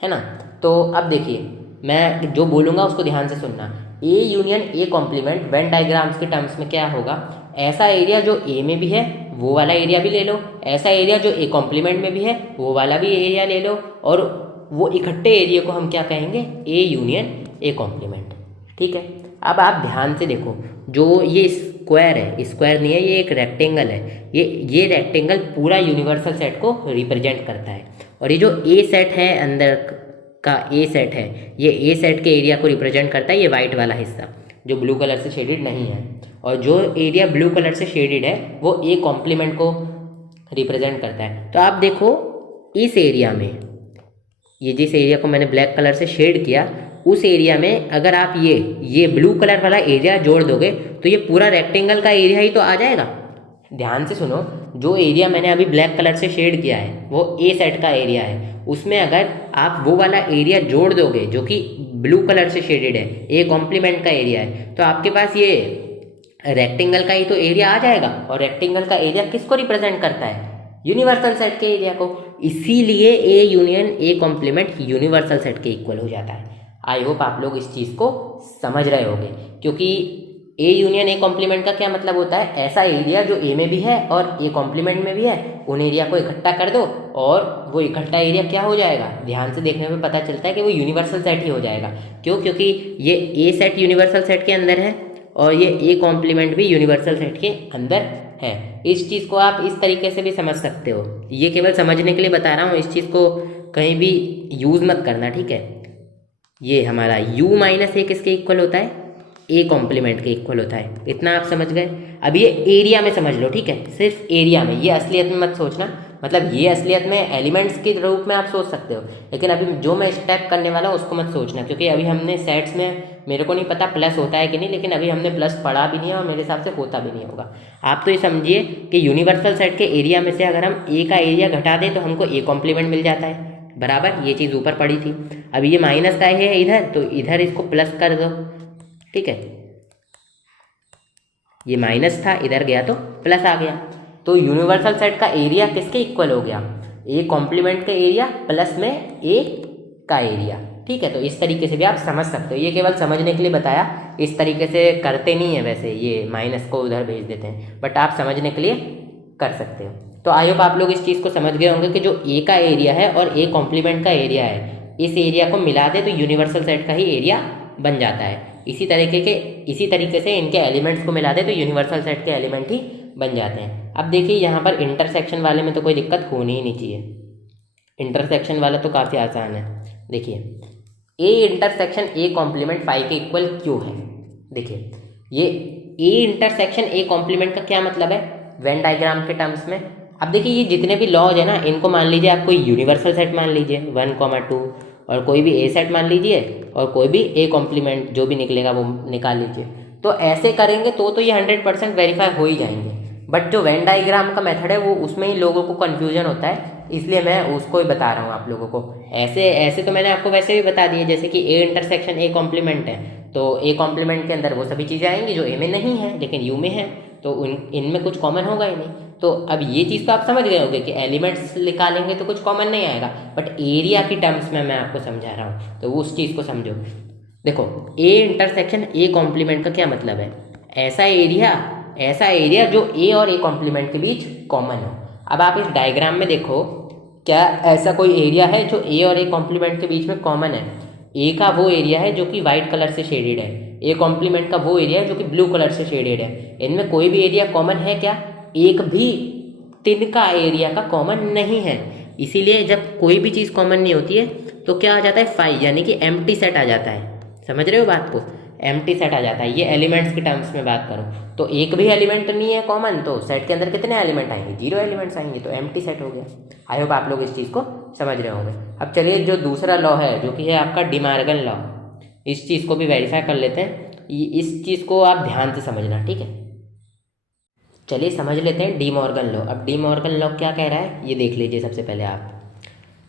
ना। तो अब देखिए मैं जो बोलूँगा उसको ध्यान से सुनना। A union A complement Venn diagrams के टर्म्स में क्या होगा, ऐसा एरिया जो ए में भी है वो वाला एरिया भी ले लो, ऐसा एरिया जो ए कॉम्प्लीमेंट में भी है वो वाला भी एरिया ले लो, और वो इकट्ठे एरिया को हम क्या कहेंगे, ए यूनियन ए कॉम्प्लीमेंट। ठीक है, अब आप ध्यान से देखो, जो ये स्क्वायर है, स्क्वायर नहीं है, ये एक रेक्टेंगल है, ये रेक्टेंगल पूरा यूनिवर्सल सेट को रिप्रेजेंट करता है, और ये जो ए सेट है अंदर का ए सेट है, ये ए सेट के एरिया को रिप्रेजेंट करता है, ये वाइट वाला हिस्सा जो ब्लू कलर से शेडेड नहीं है, और जो एरिया ब्लू कलर से शेडेड है वो ए कॉम्प्लीमेंट को रिप्रेजेंट करता है। तो आप देखो इस एरिया में, ये जिस एरिया को मैंने ब्लैक कलर से शेड किया, उस एरिया में अगर आप ये ब्लू कलर वाला एरिया जोड़ दोगे तो ये पूरा रेक्टेंगल का एरिया ही तो आ जाएगा। ध्यान से सुनो, जो एरिया मैंने अभी ब्लैक कलर से शेड किया है वो ए सेट का एरिया है, उसमें अगर आप वो वाला एरिया जोड़ दोगे जो कि ब्लू कलर से शेडेड है, ए कॉम्प्लीमेंट का एरिया है, तो आपके पास ये रेक्टेंगल का ही तो एरिया आ जाएगा। और रेक्टेंगल का एरिया किसको रिप्रेजेंट करता है, यूनिवर्सल सेट के एरिया को। इसीलिए A union A complement universal set के इक्वल हो जाता है। आई होप आप लोग इस चीज़ को समझ रहे होंगे, क्योंकि ए यूनियन ए कॉम्प्लीमेंट का क्या मतलब होता है, ऐसा एरिया जो ए में भी है और ए कॉम्प्लीमेंट में भी है, उन एरिया को इकट्ठा कर दो और वो इकट्ठा एरिया क्या हो जाएगा, ध्यान से देखने में पता चलता है कि वो यूनिवर्सल सेट ही हो जाएगा। क्यों, क्योंकि ये ए सेट यूनिवर्सल सेट के अंदर है और ये ए कॉम्प्लीमेंट भी यूनिवर्सल सेट के अंदर है। इस चीज़ को आप इस तरीके से भी समझ सकते हो, ये केवल समझने के लिए बता रहा हूँ, इस चीज़ को कहीं भी यूज़ मत करना, ठीक है। ये हमारा u माइनस ए किसके इक्वल होता है, ए कॉम्प्लीमेंट के इक्वल होता है, इतना आप समझ गए। अब ये एरिया में समझ लो, ठीक है, सिर्फ एरिया में, ये असलियत में मत सोचना, मतलब ये असलियत में एलिमेंट्स के रूप में आप सोच सकते हो, लेकिन अभी जो मैं स्टेप करने वाला हूँ उसको मत सोचना, क्योंकि अभी हमने सेट्स में, मेरे को नहीं पता प्लस होता है कि नहीं, लेकिन अभी हमने प्लस पढ़ा भी नहीं है और मेरे हिसाब से होता भी नहीं होगा। आप तो ये समझिए कि यूनिवर्सल सेट के एरिया में से अगर हम ए का एरिया घटा दें तो हमको ए कॉम्प्लीमेंट मिल जाता है, बराबर। ये चीज़ ऊपर पड़ी थी, अब ये माइनस का है इधर, तो इधर इसको प्लस कर दो, ठीक है। ये माइनस था, इधर गया तो प्लस आ गया, तो यूनिवर्सल सेट का एरिया किसके इक्वल हो गया, ए कॉम्प्लीमेंट का एरिया प्लस में ए का एरिया, ठीक है। तो इस तरीके से भी आप समझ सकते हो, ये केवल समझने के लिए बताया, इस तरीके से करते नहीं है वैसे, ये माइनस को उधर भेज देते हैं, बट आप समझने के लिए कर सकते हो। तो आई होप आप लोग इस चीज़ को समझ गए होंगे कि जो ए का एरिया है और ए कॉम्प्लीमेंट का एरिया है, इस एरिया को मिला दे तो यूनिवर्सल सेट का ही एरिया बन जाता है। इसी तरीके से इनके एलिमेंट्स को मिला दे तो यूनिवर्सल सेट के एलिमेंट ही बन जाते हैं। अब देखिए यहाँ पर इंटरसेक्शन वाले में तो कोई दिक्कत होनी ही नहीं चाहिए, इंटरसेक्शन वाला तो काफ़ी आसान है। देखिए ए इंटरसेक्शन ए कॉम्प्लीमेंट 5 के इक्वल क्यों है, देखिए ये ए इंटरसेक्शन ए कॉम्प्लीमेंट का क्या मतलब है वेन डायग्राम के टर्म्स में। अब देखिए ये जितने भी लॉज है ना, इनको मान लीजिए आप कोई यूनिवर्सल सेट मान लीजिए 1, 2, और कोई भी ए सेट मान लीजिए और कोई भी ए कॉम्प्लीमेंट जो भी निकलेगा वो निकाल लीजिए। तो ऐसे करेंगे तो ये 100% वेरीफाई हो ही जाएंगे, बट जो वेन डायग्राम का मेथड है वो उसमें ही लोगों को कन्फ्यूजन होता है, इसलिए मैं उसको ही बता रहा हूँ आप लोगों को। ऐसे तो मैंने आपको वैसे भी बता दिए, जैसे कि ए इंटरसेक्शन ए कॉम्प्लीमेंट है तो ए कॉम्प्लीमेंट के अंदर वो सभी चीज़ें आएंगी जो ए में नहीं है लेकिन यू में है, तो इनमें कुछ कॉमन होगा ही नहीं। तो अब ये चीज़ तो आप समझ गए होंगे कि एलिमेंट्स निकालेंगे तो कुछ कॉमन नहीं आएगा, बट एरिया की टर्म्स में मैं आपको समझा रहा हूँ, तो वो उस चीज़ को समझो। देखो ए इंटरसेक्शन ए कॉम्प्लीमेंट का क्या मतलब है, ऐसा एरिया जो ए और ए कॉम्प्लीमेंट के बीच कॉमन हो। अब आप इस डायग्राम में देखो, क्या ऐसा कोई एरिया है जो ए और ए कॉम्प्लीमेंट के बीच में कॉमन है? ए का वो एरिया है जो कि वाइट कलर से शेडेड है, ए कॉम्प्लीमेंट का वो एरिया है जो कि ब्लू कलर से शेडेड है। इनमें कोई भी एरिया कॉमन है क्या? एक भी तिनका एरिया का कॉमन नहीं है। इसीलिए जब कोई भी चीज़ कॉमन नहीं होती है तो क्या आ जाता है? फाई, यानी कि एम्प्टी सेट आ जाता है। समझ रहे हो बात को? एम्प्टी सेट आ जाता है। ये एलिमेंट्स के टर्म्स में बात करूँ तो एक भी एलिमेंट नहीं है कॉमन, तो सेट के अंदर कितने एलिमेंट आएंगे? 0 एलिमेंट्स आएंगे, तो एम्प्टी सेट हो गया। आई होप आप लोग इस चीज़ को समझ रहे होंगे। अब चलिए जो दूसरा लॉ है जो कि है आपका डी मॉर्गन लॉ, इस चीज़ को भी वेरीफाई कर लेते हैं। इस चीज़ को आप ध्यान से समझना, ठीक है? चलिए समझ लेते हैं डी मॉर्गन लॉ। अब डी मॉर्गन लॉ क्या कह रहा है ये देख लीजिए। सबसे पहले आप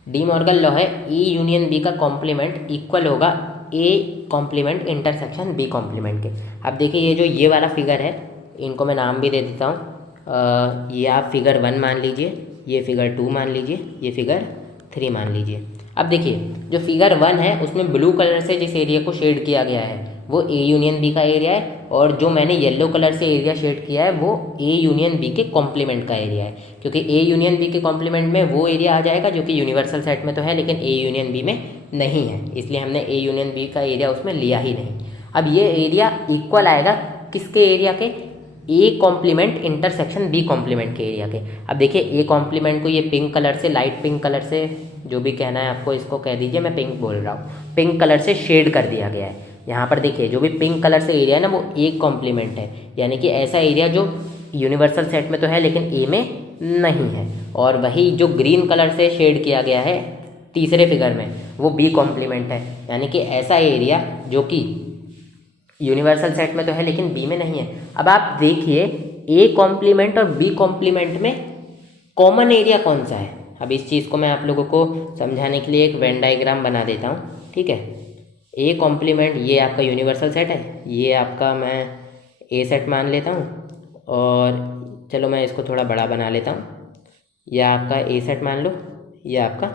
डी मॉर्गन लॉ है ए यूनियन बी का कॉम्प्लीमेंट इक्वल होगा A complement intersection B complement के। अब देखिए ये जो ये वाला फिगर है, इनको मैं नाम भी दे देता हूँ। ये आप फिगर 1 मान लीजिए, ये फिगर 2 मान लीजिए, ये फिगर 3 मान लीजिए। अब देखिए जो फिगर 1 है उसमें ब्लू कलर से जिस एरिया को शेड किया गया है वो ए यूनियन बी का एरिया है, और जो मैंने येलो कलर से एरिया शेड किया है वो ए यूनियन बी के कॉम्प्लीमेंट का एरिया है। क्योंकि ए यूनियन बी के कॉम्प्लीमेंट में वो एरिया आ जाएगा जो कि यूनिवर्सल सेट में तो है लेकिन ए यूनियन बी में नहीं है, इसलिए हमने ए यूनियन बी का एरिया उसमें लिया ही नहीं। अब ये एरिया इक्वल आएगा किसके एरिया के? A complement intersection B complement के एरिया के। अब देखिए ए कॉम्प्लीमेंट को ये पिंक कलर से, लाइट पिंक कलर से, जो भी कहना है आपको इसको कह दीजिए, मैं पिंक बोल रहा हूँ, पिंक कलर से शेड कर दिया गया है। यहाँ पर देखिए जो भी पिंक कलर से एरिया है ना वो ए कॉम्प्लीमेंट है, यानी कि ऐसा एरिया जो यूनिवर्सल सेट में तो है लेकिन ए में नहीं है। और वही जो ग्रीन कलर से शेड किया गया है तीसरे फिगर में वो बी कॉम्प्लीमेंट है, यानी कि ऐसा एरिया जो कि यूनिवर्सल सेट में तो है लेकिन बी में नहीं है। अब आप देखिए ए कॉम्प्लीमेंट और बी कॉम्प्लीमेंट में कॉमन एरिया कौन सा है? अब इस चीज़ को मैं आप लोगों को समझाने के लिए एक वेन डायग्राम बना देता हूँ, ठीक है? ए कॉम्प्लीमेंट ये आपका यूनिवर्सल सेट है, ये आपका मैं ए सेट मान लेता हूँ, और चलो मैं इसको थोड़ा बड़ा बना लेता हूँ। ये आपका ए सेट मान लो, ये आपका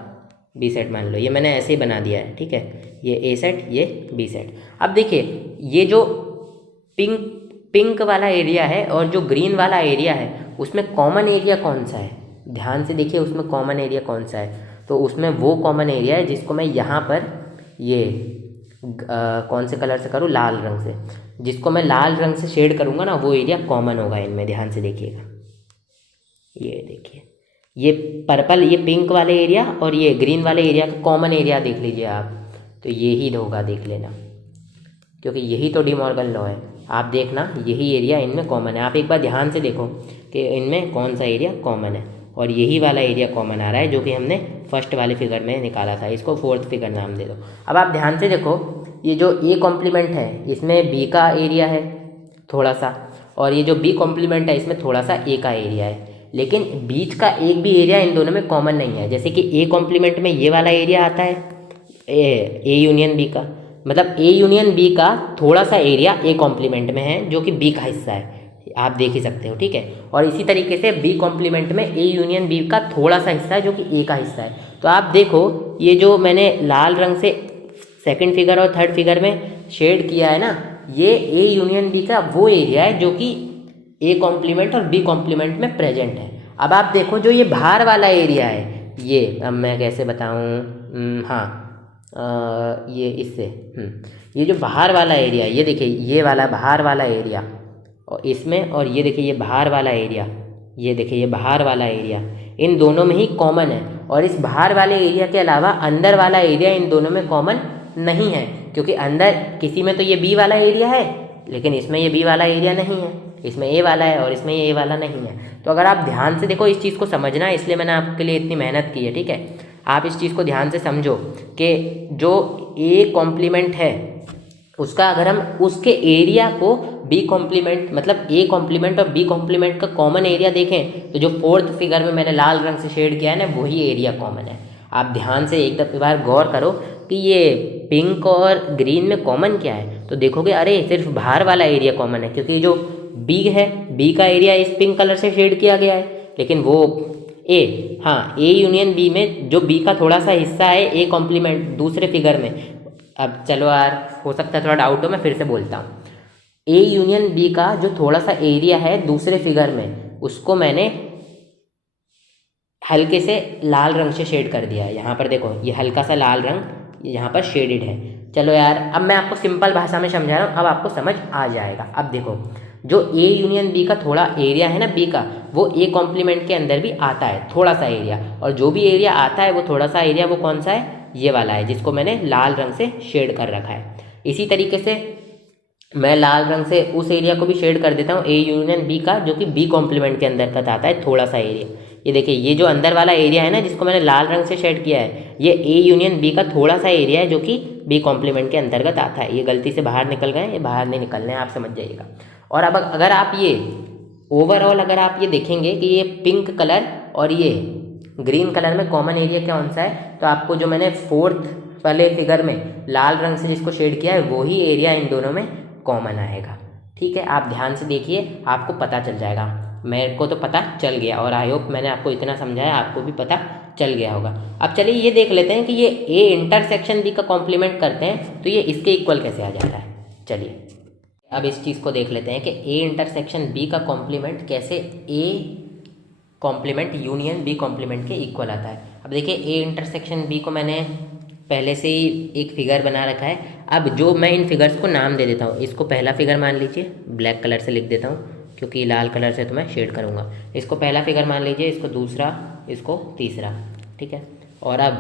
बी सेट मान लो, ये मैंने ऐसे ही बना दिया है, ठीक है? ये ए सेट, ये बी सेट। अब देखिए ये जो पिंक वाला एरिया है और जो ग्रीन वाला एरिया है उसमें कॉमन एरिया कौन सा है? ध्यान से देखिए उसमें कॉमन एरिया कौन सा है। तो उसमें वो कॉमन एरिया है जिसको मैं यहाँ पर ये कौन से कलर से करूँ? लाल रंग से। जिसको मैं लाल रंग से शेड करूँगा ना वो एरिया कॉमन होगा इनमें। ध्यान से देखिएगा, ये देखिए ये पर्पल, ये पिंक वाले एरिया और ये ग्रीन वाले एरिया का कॉमन एरिया देख लीजिए आप, तो यही होगा, देख लेना, क्योंकि यही तो डी मॉर्गन लॉ है। आप देखना यही एरिया इनमें कॉमन है। आप एक बार ध्यान से देखो कि इनमें कौन सा एरिया कॉमन है, और यही वाला एरिया कॉमन आ रहा है जो कि हमने फर्स्ट वाले फिगर में निकाला था। इसको फोर्थ फिगर नाम दे दो। अब आप ध्यान से देखो ये जो ए कॉम्प्लीमेंट है इसमें बी का एरिया है थोड़ा सा, और ये जो बी कॉम्प्लीमेंट है इसमें थोड़ा सा ए का एरिया है, लेकिन बीच का एक भी एरिया इन दोनों में कॉमन नहीं है। जैसे कि ए कॉम्प्लीमेंट में ये वाला एरिया आता है ए यूनियन बी का, मतलब ए यूनियन बी का थोड़ा सा एरिया ए कॉम्प्लीमेंट में है जो कि बी का हिस्सा है, आप देख ही सकते हो, ठीक है? और इसी तरीके से बी कॉम्प्लीमेंट में ए यूनियन बी का थोड़ा सा हिस्सा है जो कि ए का हिस्सा है। तो आप देखो ये जो मैंने लाल रंग से सेकंड फिगर और थर्ड फिगर में शेड किया है ना, ये ए यूनियन बी का वो एरिया है जो कि ए कॉम्प्लीमेंट और बी कॉम्प्लीमेंट में प्रेजेंट है। अब आप देखो जो ये बाहर वाला एरिया है, ये अब मैं कैसे बताऊँ, ये इससे ये जो बाहर वाला एरिया, ये देखिए ये वाला बाहर वाला एरिया, और इसमें, और ये देखिए ये बाहर वाला एरिया, ये देखिए ये बाहर वाला एरिया, इन दोनों में ही कॉमन है। और इस बाहर वाले एरिया के अलावा अंदर वाला एरिया इन दोनों में कॉमन नहीं है, क्योंकि अंदर किसी में तो ये बी वाला एरिया है लेकिन इसमें ये बी वाला एरिया नहीं है, इसमें ए वाला है और इसमें ए वाला नहीं है। तो अगर आप ध्यान से देखो, इस चीज़ को समझना है, इसलिए मैंने आपके लिए इतनी मेहनत की है, ठीक है? आप इस चीज़ को ध्यान से समझो कि जो ए कॉम्प्लीमेंट है उसका अगर हम उसके एरिया को बी कॉम्प्लीमेंट, मतलब ए कॉम्प्लीमेंट और बी कॉम्प्लीमेंट का कॉमन एरिया देखें तो जो फोर्थ फिगर में मैंने लाल रंग से शेड किया है ना वही एरिया कॉमन है। आप ध्यान से एक बार गौर करो कि ये पिंक और ग्रीन में कॉमन क्या है, तो देखोगे अरे सिर्फ बाहर वाला एरिया कॉमन है, क्योंकि जो बी है, बी का एरिया इस पिंक कलर से शेड किया गया है, लेकिन वो ए, हाँ ए यूनियन बी में जो बी का थोड़ा सा हिस्सा है ए कॉम्प्लीमेंट दूसरे फिगर में। अब चलो यार, हो सकता है थोड़ा डाउट हो, मैं फिर से बोलता हूँ। ए यूनियन बी का जो थोड़ा सा एरिया है दूसरे फिगर में, उसको मैंने हल्के से लाल रंग से शेड कर दिया है। यहाँ पर देखो ये हल्का सा लाल रंग यहाँ पर शेडेड है। चलो यार, अब मैं आपको सिंपल भाषा में समझा रहा हूँ, अब आपको समझ आ जाएगा। अब देखो, जो ए यूनियन बी का थोड़ा एरिया है ना बी का, वो ए कॉम्प्लीमेंट के अंदर भी आता है थोड़ा सा एरिया, और जो भी एरिया आता है वो थोड़ा सा एरिया वो कौन सा है, ये वाला है जिसको मैंने लाल रंग से शेड कर रखा है। इसी तरीके से मैं लाल रंग से उस एरिया को भी शेड कर देता हूँ ए यूनियन बी का, जो कि बी कॉम्प्लीमेंट के अंदर का आता है थोड़ा सा एरिया। ये देखिए, ये जो अंदर वाला एरिया है ना जिसको मैंने लाल रंग से शेड किया है, ये ए यूनियन बी का थोड़ा सा एरिया है जो कि बी कॉम्प्लीमेंट के अंतर्गत आता है। ये गलती से बाहर निकल गए, ये बाहर नहीं निकलने हैं, आप समझ जाइएगा। और अब अगर आप ये ओवरऑल अगर आप ये देखेंगे कि ये पिंक कलर और ये ग्रीन कलर में कॉमन एरिया कौन सा है, तो आपको जो मैंने फोर्थ वाले फिगर में लाल रंग से जिसको शेड किया है वही एरिया इन दोनों में कॉमन आएगा। ठीक है, आप ध्यान से देखिए, आपको पता चल जाएगा। मेरे को तो पता चल गया, और आई होप मैंने आपको इतना समझाया आपको भी पता चल गया होगा। अब चलिए ये देख लेते हैं कि ये ए इंटरसेक्शन बी का कॉम्प्लीमेंट करते हैं तो ये इसके इक्वल कैसे आ जाता है। चलिए अब इस चीज़ को देख लेते हैं कि ए इंटरसेक्शन बी का कॉम्प्लीमेंट कैसे A complement union B complement के इक्वल आता है। अब देखिए, ए इंटरसेक्शन बी को मैंने पहले से ही एक फिगर बना रखा है। अब जो मैं इन फिगर्स को नाम दे देता हूँ, इसको पहला फिगर मान लीजिए, ब्लैक कलर से लिख देता हूँ क्योंकि लाल कलर से तो मैं शेड करूँगा। इसको पहला फिगर मान लीजिए, इसको दूसरा, इसको तीसरा। ठीक है, और अब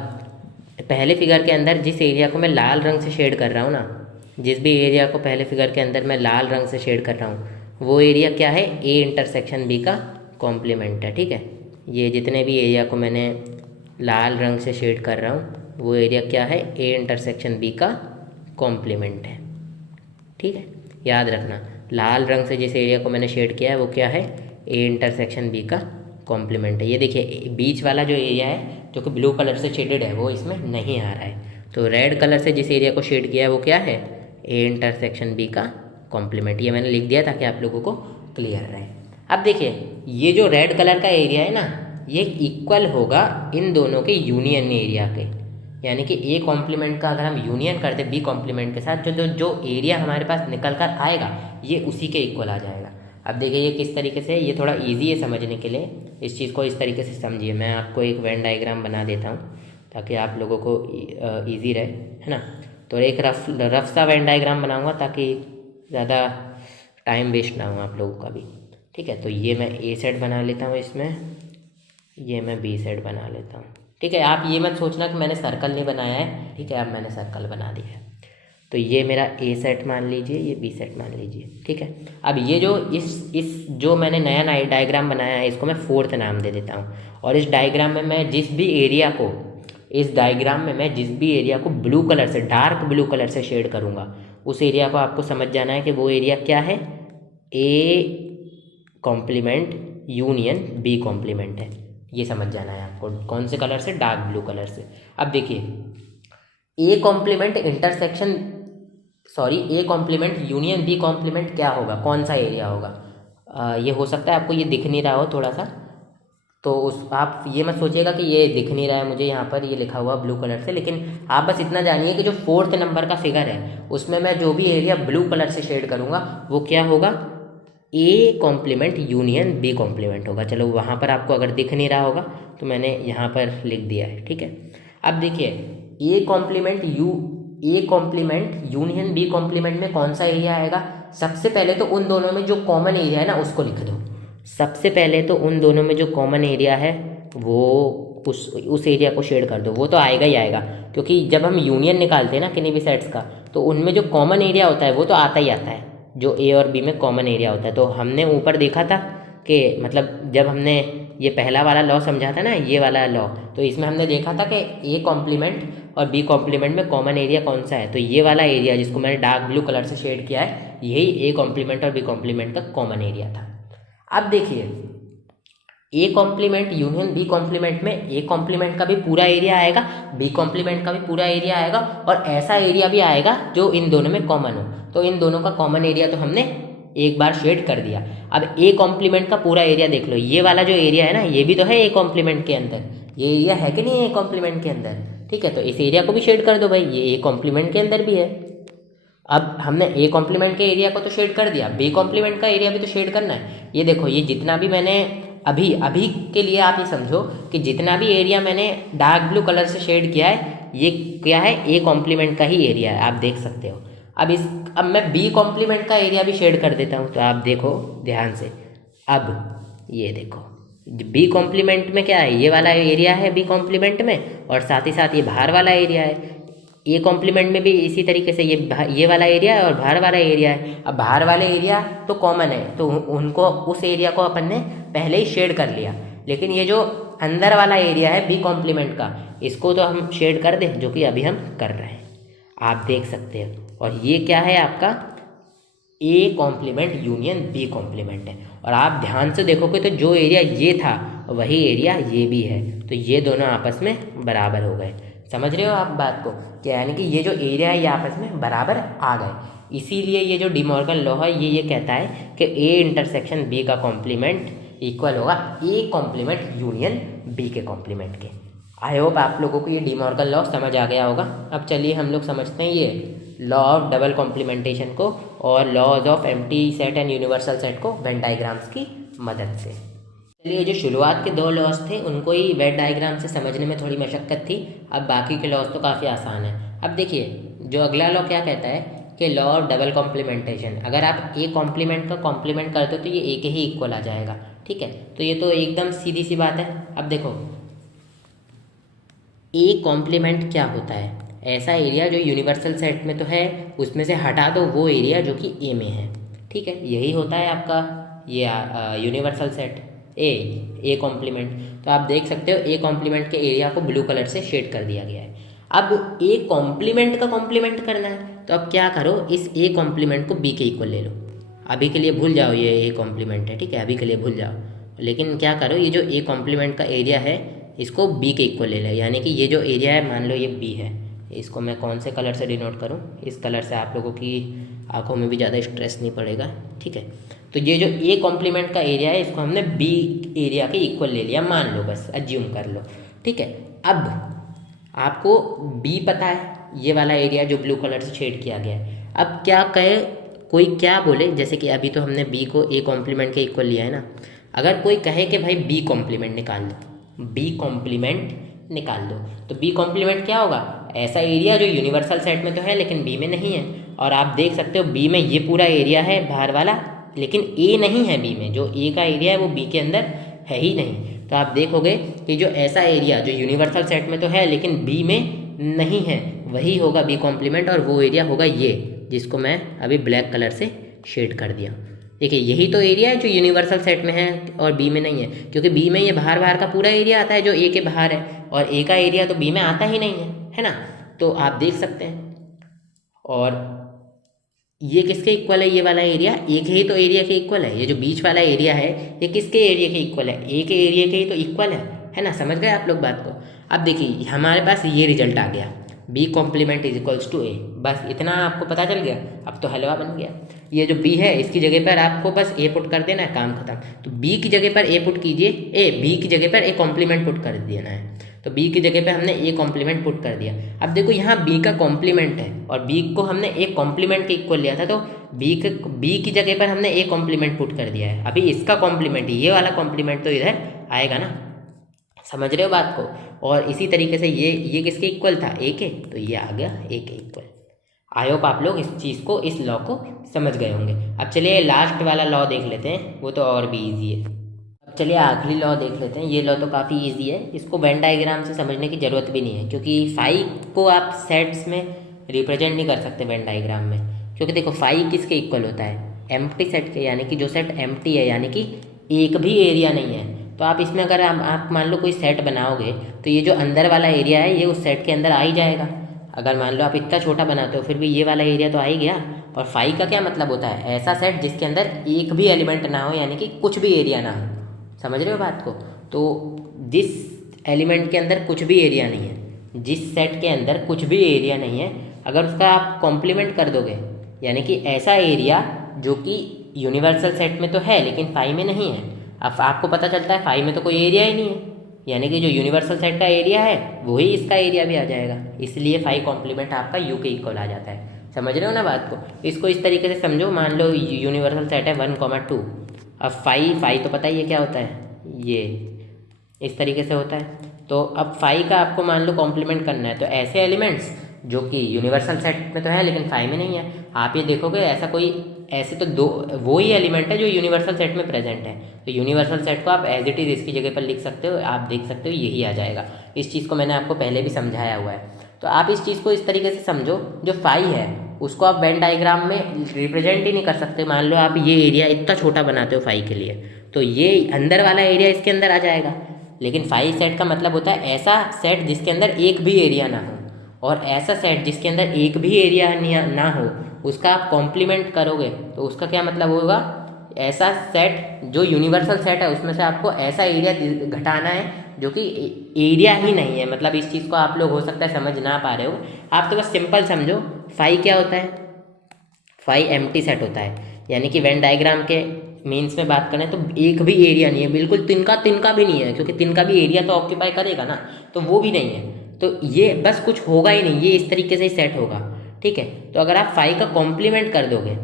पहले फिगर के अंदर जिस एरिया को मैं लाल रंग से शेड कर रहा हूँ ना, जिस भी एरिया को पहले फिगर के अंदर मैं लाल रंग से शेड कर रहा हूँ, वो एरिया क्या है, ए इंटरसेक्शन बी का कॉम्प्लीमेंट है। ठीक है, ये जितने भी एरिया को मैंने लाल रंग से शेड कर रहा हूँ वो एरिया क्या है, ए इंटरसेक्शन बी का कॉम्प्लीमेंट है। ठीक है, याद रखना, लाल रंग से जिस एरिया को मैंने शेड किया है वो क्या है, ए इंटरसेक्शन बी का कॉम्प्लीमेंट है। ये देखिए, बीच वाला जो एरिया है जो कि ब्लू कलर से शेडेड है वो इसमें नहीं आ रहा है। तो रेड कलर से जिस एरिया को शेड किया है वो क्या है, ए इंटरसेक्शन बी का कॉम्प्लीमेंट। ये मैंने लिख दिया ताकि आप लोगों को क्लियर रहे। अब देखिए, ये जो रेड कलर का एरिया है ना, ये इक्वल होगा इन दोनों के यूनियन एरिया के, यानी कि ए कॉम्प्लीमेंट का अगर हम यूनियन करते बी कॉम्प्लीमेंट के साथ, जो एरिया हमारे पास निकल कर आएगा ये उसी के इक्वल आ जाएगा। अब देखिए ये किस तरीके से, ये थोड़ा इजी है समझने के लिए, इस चीज़ को इस तरीके से समझिए। मैं आपको एक वेन डायग्राम बना देता हूँ ताकि आप लोगों को ईजी रहे, है ना। तो एक रफ सा वेन डायग्राम बनाऊँगा ताकि ज़्यादा टाइम वेस्ट ना हो आप लोगों का भी। ठीक है, तो ये मैं ए सेट बना लेता हूँ, इसमें ये मैं बी सेट बना लेता हूँ। ठीक है, आप ये मत सोचना कि मैंने सर्कल नहीं बनाया है। ठीक है, अब मैंने सर्कल बना दिया है। तो ये मेरा ए सेट मान लीजिए, ये बी सेट मान लीजिए। ठीक है, अब ये जो इस जो मैंने नया डायग्राम बनाया है इसको मैं फोर्थ नाम दे देता हूँ। और इस डायग्राम में मैं जिस भी एरिया को, इस डायग्राम में मैं जिस भी एरिया को ब्लू कलर से, डार्क ब्लू कलर से शेड करूँगा, उस एरिया को आपको समझ जाना है कि वो एरिया क्या है, A complement union B complement है। ये समझ जाना है आपको, कौन से कलर से, डार्क ब्लू कलर से। अब देखिए, A complement intersection, sorry, A complement union B complement क्या होगा, कौन सा एरिया होगा। ये हो सकता है आपको ये दिख नहीं रहा हो थोड़ा सा, तो आप ये मत सोचिएगा कि ये दिख नहीं रहा है मुझे, यहाँ पर ये लिखा हुआ ब्लू कलर से। लेकिन आप बस इतना जानिए कि जो फोर्थ नंबर का फिगर है उसमें मैं जो भी एरिया ब्लू कलर से शेड करूँगा वो क्या होगा, A complement union B complement होगा। चलो वहाँ पर आपको अगर दिख नहीं रहा होगा तो मैंने यहाँ पर लिख दिया है। ठीक है, अब देखिए, A complement union B complement में कौन सा एरिया आएगा। सबसे पहले तो उन दोनों में जो कॉमन एरिया है ना उसको लिख दो। सबसे पहले तो उन दोनों में जो कॉमन एरिया है वो उस एरिया को शेड कर दो, वो तो आएगा ही आएगा, क्योंकि जब हम यूनियन निकालते हैं ना किन्हीं भी सेट्स का, तो उनमें जो कॉमन एरिया होता है वो तो आता ही आता है, जो ए और बी में कॉमन एरिया होता है। तो हमने ऊपर देखा था कि मतलब जब हमने ये पहला वाला लॉ समझा था ना, ये वाला लॉ, तो इसमें हमने देखा था कि ए कॉम्प्लीमेंट और बी कॉम्प्लीमेंट में कॉमन एरिया कौन सा है, तो ये वाला एरिया जिसको मैंने डार्क ब्लू कलर से शेड किया है यही ए कॉम्प्लीमेंट और बी कॉम्प्लीमेंट का कॉमन एरिया था। अब देखिए, A complement union B complement में ए कॉम्प्लीमेंट का भी पूरा एरिया आएगा, बी कॉम्प्लीमेंट का भी पूरा एरिया आएगा, और ऐसा एरिया भी आएगा जो इन दोनों में कॉमन हो। तो इन दोनों का कॉमन एरिया तो हमने एक बार शेड कर दिया। अब ए कॉम्प्लीमेंट का पूरा एरिया देख लो, ये वाला जो एरिया है ना ये भी तो है ए कॉम्प्लीमेंट के अंदर, ये एरिया है कि नहीं ए कॉम्प्लीमेंट के अंदर। ठीक है, तो इस एरिया को भी शेड कर दो भाई, ये ए कॉम्प्लीमेंट के अंदर भी है। अब हमने ए कॉम्प्लीमेंट के एरिया को तो शेड कर दिया, बी कॉम्प्लीमेंट का एरिया भी तो शेड करना है। ये देखो, ये जितना भी मैंने अभी अभी के लिए आप ये समझो कि जितना भी एरिया मैंने डार्क ब्लू कलर से शेड किया है, ये क्या है, ए कॉम्प्लीमेंट का ही एरिया है, आप देख सकते हो। अब मैं बी कॉम्प्लीमेंट का एरिया भी शेड कर देता हूँ, तो आप देखो ध्यान से। अब ये देखो, बी कॉम्प्लीमेंट में क्या है, ये वाला एरिया है बी कॉम्प्लीमेंट में, और साथ ही साथ ये बाहर वाला एरिया है। ए कॉम्प्लीमेंट में भी इसी तरीके से ये वाला एरिया है और बाहर वाला एरिया है। अब बाहर वाले एरिया तो कॉमन है, तो उनको उस एरिया को अपन ने पहले ही शेड कर लिया। लेकिन ये जो अंदर वाला एरिया है बी कॉम्प्लीमेंट का, इसको तो हम शेड कर दें, जो कि अभी हम कर रहे हैं, आप देख सकते हो। और ये क्या है आपका, A complement union B complement है। और आप ध्यान से देखोगे तो जो एरिया ये था वही एरिया ये भी है, तो ये दोनों आपस में बराबर हो गए। समझ रहे हो आप बात को, क्या यानी कि ये जो एरिया है ये आपस में बराबर आ गए। इसीलिए ये जो डिमॉर्गन लॉ है ये कहता है कि ए इंटरसेक्शन बी का कॉम्प्लीमेंट इक्वल होगा ए कॉम्प्लीमेंट यूनियन बी के कॉम्प्लीमेंट के। आई होप आप लोगों को ये डिमॉर्गन लॉ समझ आ गया होगा। अब चलिए हम लोग समझते हैं ये लॉ ऑफ डबल कॉम्प्लीमेंटेशन को और laws of empty set and universal set को वेन डायग्राम्स की मदद से। चलिए, जो शुरुआत के दो लॉज थे उनको ही वेन डायग्राम से समझने में थोड़ी मशक्क़त थी, अब बाकी के लॉज तो काफ़ी आसान है। अब देखिए, जो अगला लॉ क्या कहता है कि लॉ ऑफ डबल कॉम्प्लीमेंटेशन, अगर आप ए कॉम्प्लीमेंट का कॉम्प्लीमेंट करते हो तो ये ए के ही इक्वल आ जाएगा। ठीक है, तो ये तो एकदम सीधी सी बात है। अब देखो, ए कॉम्प्लीमेंट क्या होता है, ऐसा एरिया जो यूनिवर्सल सेट में तो है उसमें से हटा दो वो एरिया जो कि ए में है। ठीक है, यही होता है आपका ये यूनिवर्सल सेट ए कॉम्प्लीमेंट। तो आप देख सकते हो ए कॉम्प्लीमेंट के एरिया को ब्लू कलर से शेड कर दिया गया है। अब ए कॉम्प्लीमेंट का कॉम्प्लीमेंट करना है, तो अब क्या करो, इस ए कॉम्प्लीमेंट को बी के इक्वल ले लो। अभी के लिए भूल जाओ ये ए कॉम्प्लीमेंट है, ठीक है, अभी के लिए भूल जाओ। लेकिन क्या करो, ये जो ए कॉम्प्लीमेंट का एरिया है इसको बी के इक्वल ले लो, यानी कि ये जो एरिया है मान लो ये बी है, इसको मैं कौन से कलर से डिनोट करूँ, इस कलर से, आप लोगों की आंखों में भी ज़्यादा स्ट्रेस नहीं पड़ेगा। ठीक है, तो ये जो ए कॉम्प्लीमेंट का एरिया है इसको हमने बी एरिया के इक्वल ले लिया, मान लो, बस अज्यूम कर लो। ठीक है, अब आपको बी पता है, ये वाला एरिया जो ब्लू कलर से शेड किया गया है। अब क्या कहे, कोई क्या बोले, जैसे कि अभी तो हमने बी को ए कॉम्प्लीमेंट के इक्वल लिया है ना, अगर कोई कहे कि भाई बी कॉम्प्लीमेंट निकाल दो, बी कॉम्प्लीमेंट निकाल दो, तो बी कॉम्प्लीमेंट क्या होगा, ऐसा एरिया जो यूनिवर्सल सेट में तो है लेकिन बी में नहीं है। और आप देख सकते हो बी में ये पूरा एरिया है बाहर वाला, लेकिन ए नहीं है बी में, जो ए का एरिया है वो बी के अंदर है ही नहीं। तो आप देखोगे कि जो ऐसा एरिया जो यूनिवर्सल सेट में तो है लेकिन बी में नहीं है, वही होगा बी कॉम्प्लीमेंट, और वो एरिया होगा ये जिसको मैं अभी ब्लैक कलर से शेड कर दिया। देखिए, यही तो एरिया है जो यूनिवर्सल सेट में है और बी में नहीं है, क्योंकि बी में ये बाहर का पूरा एरिया आता है जो ए के बाहर है, और ए का एरिया तो बी में आता ही नहीं है ना। तो आप देख सकते हैं, और ये किसके इक्वल है, ये वाला एरिया ए के ही तो एरिया के इक्वल है। ये जो बीच वाला एरिया है ये किसके एरिया के इक्वल है, ए के एरिया के ही तो इक्वल है ना। समझ गए आप लोग बात को। अब देखिए हमारे पास ये रिजल्ट आ गया, B complement is equals to A, बस इतना आपको पता चल गया, अब तो हलवा बन गया। ये जो बी है इसकी जगह पर आपको बस ए पुट कर देना है, काम खत्म। तो बी की जगह पर ए पुट कीजिए, बी की जगह पर ए कॉम्प्लीमेंट पुट कर देना है, तो बी की जगह पे हमने ए कॉम्प्लीमेंट पुट कर दिया। अब देखो यहाँ बी का कॉम्प्लीमेंट है और बी को हमने ए कॉम्प्लीमेंट के इक्वल लिया था, तो बी की जगह पर हमने ए कॉम्प्लीमेंट पुट कर दिया है। अभी इसका कॉम्प्लीमेंट, ये वाला कॉम्प्लीमेंट तो इधर आएगा ना, समझ रहे हो बात को। और इसी तरीके से ये किसके इक्वल था, ए के, तो ये आ गया ए के इक्वल। आई होप आप लोग इस चीज़ को, इस लॉ को समझ गए होंगे। अब चलिए लास्ट वाला लॉ देख लेते हैं, वो तो और भी ईजी है। अब चलिए आखिरी लॉ देख लेते हैं, ये लॉ तो काफ़ी ईजी है, इसको वेन डायग्राम से समझने की ज़रूरत भी नहीं है, क्योंकि फाई को आप सेट्स में रिप्रेजेंट नहीं कर सकते वेन डायग्राम में। क्योंकि देखो फाई किसके इक्वल होता है, एम्प्टी सेट के, यानी कि जो सेट एम्प्टी है, यानी कि एक भी एरिया नहीं है। तो आप इसमें अगर आप मान लो कोई सेट बनाओगे तो ये जो अंदर वाला एरिया है ये उस सेट के अंदर आ ही जाएगा। अगर मान लो आप इतना छोटा बनाते हो फिर भी ये वाला एरिया तो आ ही गया। और फाई का क्या मतलब होता है, ऐसा सेट जिसके अंदर एक भी एलिमेंट ना हो, यानी कि कुछ भी एरिया ना हो। समझ रहे हो बात को। तो जिस एलिमेंट के अंदर कुछ भी एरिया नहीं है, जिस सेट के अंदर कुछ भी एरिया नहीं है, अगर उसका आप कॉम्प्लीमेंट कर दोगे, यानी कि ऐसा एरिया जो कि यूनिवर्सल सेट में तो है लेकिन फाई में नहीं है। अब आपको पता चलता है फाई में तो कोई एरिया ही नहीं है, यानी कि जो यूनिवर्सल सेट का एरिया है वही इसका एरिया भी आ जाएगा, इसलिए फाई कॉम्प्लीमेंट आपका यू के इक्वल आ जाता है। समझ रहे हो ना बात को। इसको इस तरीके से समझो, मान लो यूनिवर्सल सेट है 1, 2। अब फाई तो पता ही है क्या होता है, ये इस तरीके से होता है। तो अब फाई का आपको मान लो कॉम्प्लीमेंट करना है, तो ऐसे एलिमेंट्स जो कि यूनिवर्सल सेट में तो है लेकिन फाई में नहीं है, आप ये देखोगे ऐसे तो दो वो ही एलिमेंट है जो यूनिवर्सल सेट में प्रेजेंट है। तो यूनिवर्सल सेट को आप एज इट इज़ इसकी जगह पर लिख सकते हो, आप देख सकते हो यही आ जाएगा। इस चीज़ को मैंने आपको पहले भी समझाया हुआ है। तो आप इस चीज़ को इस तरीके से समझो, जो फाई है उसको आप वेन डायग्राम में रिप्रेजेंट ही नहीं कर सकते। मान लो आप ये एरिया इतना छोटा बनाते हो फाई के लिए, तो ये अंदर वाला एरिया इसके अंदर आ जाएगा। लेकिन फाई सेट का मतलब होता है ऐसा सेट जिसके अंदर एक भी एरिया ना हो, और ऐसा सेट जिसके अंदर एक भी एरिया ना हो उसका आप कॉम्प्लीमेंट करोगे तो उसका क्या मतलब होगा, ऐसा सेट जो यूनिवर्सल सेट है उसमें से आपको ऐसा एरिया घटाना है जो कि एरिया ही नहीं है। मतलब इस चीज़ को आप लोग हो सकता है समझ ना पा रहे हो, आप तो बस सिंपल समझो। फाई क्या होता है, फाई एम्प्टी सेट होता है, यानी कि वेन डायग्राम के मीन्स में बात करें तो एक भी एरिया नहीं है, बिल्कुल तिनका भी नहीं है, क्योंकि तिनका भी एरिया तो ऑक्यूपाई करेगा ना, तो वो भी नहीं है। तो ये बस कुछ होगा ही नहीं, ये इस तरीके से ही सेट होगा, ठीक है। तो अगर आप फाई का कॉम्प्लीमेंट कर दोगे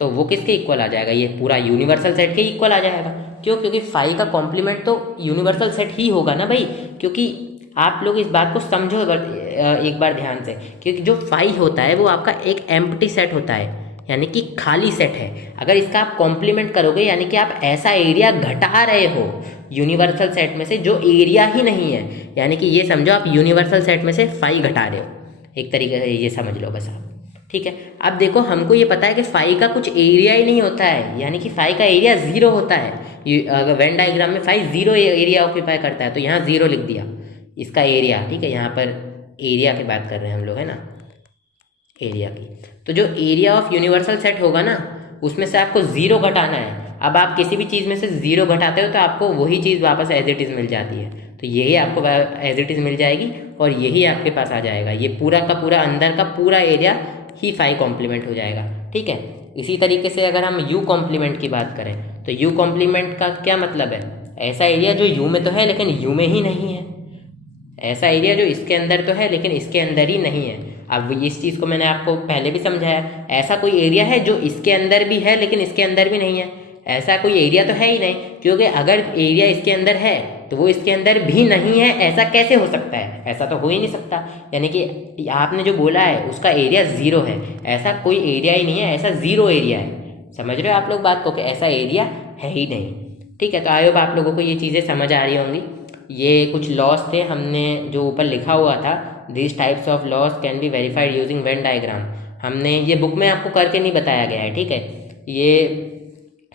तो वो किसके इक्वल आ जाएगा, ये पूरा यूनिवर्सल सेट के इक्वल आ जाएगा। क्यों, क्योंकि फाई का कॉम्प्लीमेंट तो यूनिवर्सल सेट ही होगा ना भाई। क्योंकि आप लोग इस बात को समझो एक बार ध्यान से, क्योंकि जो फाई होता है वो आपका एक एम्प्टी सेट होता है, यानी कि खाली सेट है। अगर इसका आप कॉम्प्लीमेंट करोगे यानी कि आप ऐसा एरिया घटा रहे हो यूनिवर्सल सेट में से जो एरिया ही नहीं है, यानी कि ये समझो आप यूनिवर्सल सेट में से फाई घटा रहे हो, एक तरीके से ये समझ लो बस आप, ठीक है। अब देखो हमको ये पता है कि फाई का कुछ एरिया ही नहीं होता है, यानी कि फाई का एरिया 0 होता है। अगर वेन डायग्राम में फाई 0 एरिया ऑक्यूपाई करता है तो यहाँ 0 लिख दिया इसका एरिया, ठीक है। यहाँ पर एरिया की बात कर रहे हैं हम लोग, है ना, एरिया की। तो जो एरिया ऑफ यूनिवर्सल सेट होगा ना उसमें से आपको 0 घटाना है। अब आप किसी भी चीज़ में से 0 घटाते हो तो आपको वही चीज़ वापस एज इट इज़ मिल जाती है, तो यही आपको एज इट इज़ मिल जाएगी और यही आपके पास आ जाएगा। ये पूरा का पूरा अंदर का पूरा एरिया ही फाई कॉम्प्लीमेंट हो जाएगा, ठीक है। इसी तरीके से अगर हम यू कॉम्प्लीमेंट की बात करें तो यू कॉम्प्लीमेंट का क्या मतलब है, ऐसा एरिया जो यू में तो है लेकिन यू में ही नहीं है, ऐसा एरिया जो इसके अंदर तो है लेकिन इसके अंदर ही नहीं है। अब इस चीज़ को मैंने आपको पहले भी समझाया, ऐसा कोई एरिया है जो इसके अंदर भी है लेकिन इसके अंदर भी नहीं है, ऐसा कोई एरिया तो है ही नहीं। क्योंकि अगर एरिया इसके अंदर है तो वो इसके अंदर भी नहीं है, ऐसा कैसे हो सकता है, ऐसा तो हो ही नहीं सकता। यानी कि आपने जो बोला है उसका एरिया 0 है, ऐसा कोई एरिया ही नहीं है, ऐसा 0 एरिया है। समझ रहे हो आप लोग बात को कि ऐसा एरिया है ही नहीं, ठीक है। तो आई होप आप लोगों को ये चीज़ें समझ आ रही होंगी। ये कुछ लॉस थे, हमने जो ऊपर लिखा हुआ था this types of loss can be verified using Venn diagram, हमने ये बुक में आपको करके नहीं बताया गया है, ठीक है। ये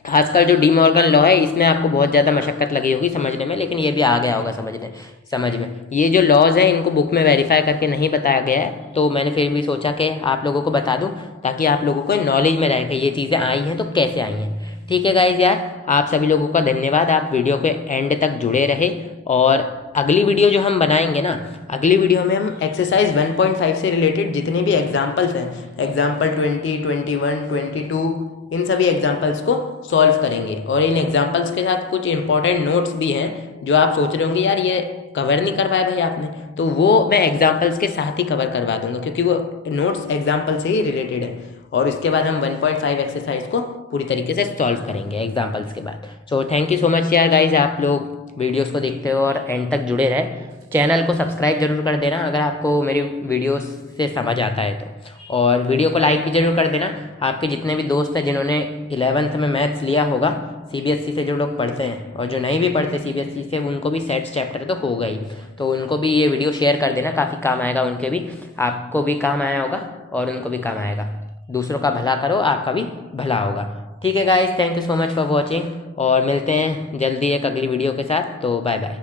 खासकर जो डी मॉर्गन लॉ है इसमें आपको बहुत ज़्यादा मशक्कत लगी होगी समझने में, लेकिन ये भी आ गया होगा समझ में। ये जो लॉज हैं इनको बुक में वेरीफाई करके नहीं बताया गया है, तो मैंने फिर भी सोचा कि आप लोगों को बता दूं ताकि आप लोगों को नॉलेज में रहे कि ये चीज़ें आई हैं तो कैसे आई हैं, ठीक है गाइज। यार आप सभी लोगों का धन्यवाद, आप वीडियो के एंड तक जुड़े रहे। और अगली वीडियो जो हम बनाएंगे ना, अगली वीडियो में हम एक्सरसाइज 1.5 से रिलेटेड जितने भी एग्जाम्पल्स हैं, एग्जाम्पल 20, 21, 22, इन सभी एग्जाम्पल्स को सॉल्व करेंगे। और इन एग्जाम्पल्स के साथ कुछ इंपॉर्टेंट नोट्स भी हैं जो आप सोच रहे होंगे यार ये कवर नहीं करवाया भाई आपने, तो वो मैं एग्जाम्पल्स के साथ ही कवर करवा दूंगा क्योंकि वो नोट्स एग्जाम्पल से ही रिलेटेड है। और इसके बाद हम 1.5 एक्सरसाइज को पूरी तरीके से सॉल्व करेंगे एग्जाम्पल्स के बाद। So thank you so much यार गाइज, आप लोग वीडियोस को देखते हो और एंड तक जुड़े रहे। चैनल को सब्सक्राइब जरूर कर देना अगर आपको मेरी वीडियोस से समझ आता है तो, और वीडियो को लाइक भी जरूर कर देना। आपके जितने भी दोस्त हैं जिन्होंने 11th में मैथ्स लिया होगा CBSE से, जो लोग पढ़ते हैं और जो नहीं भी पढ़ते CBSE से, उनको भी सेट्स चैप्टर तो होगा ही, तो उनको भी ये वीडियो शेयर कर देना, काफ़ी काम आएगा उनके भी, आपको भी काम आया होगा और उनको भी काम आएगा। दूसरों का भला करो, आपका भी भला होगा, ठीक है guys. Thank you so much for watching और मिलते हैं जल्दी एक अगली वीडियो के साथ, तो बाय बाय।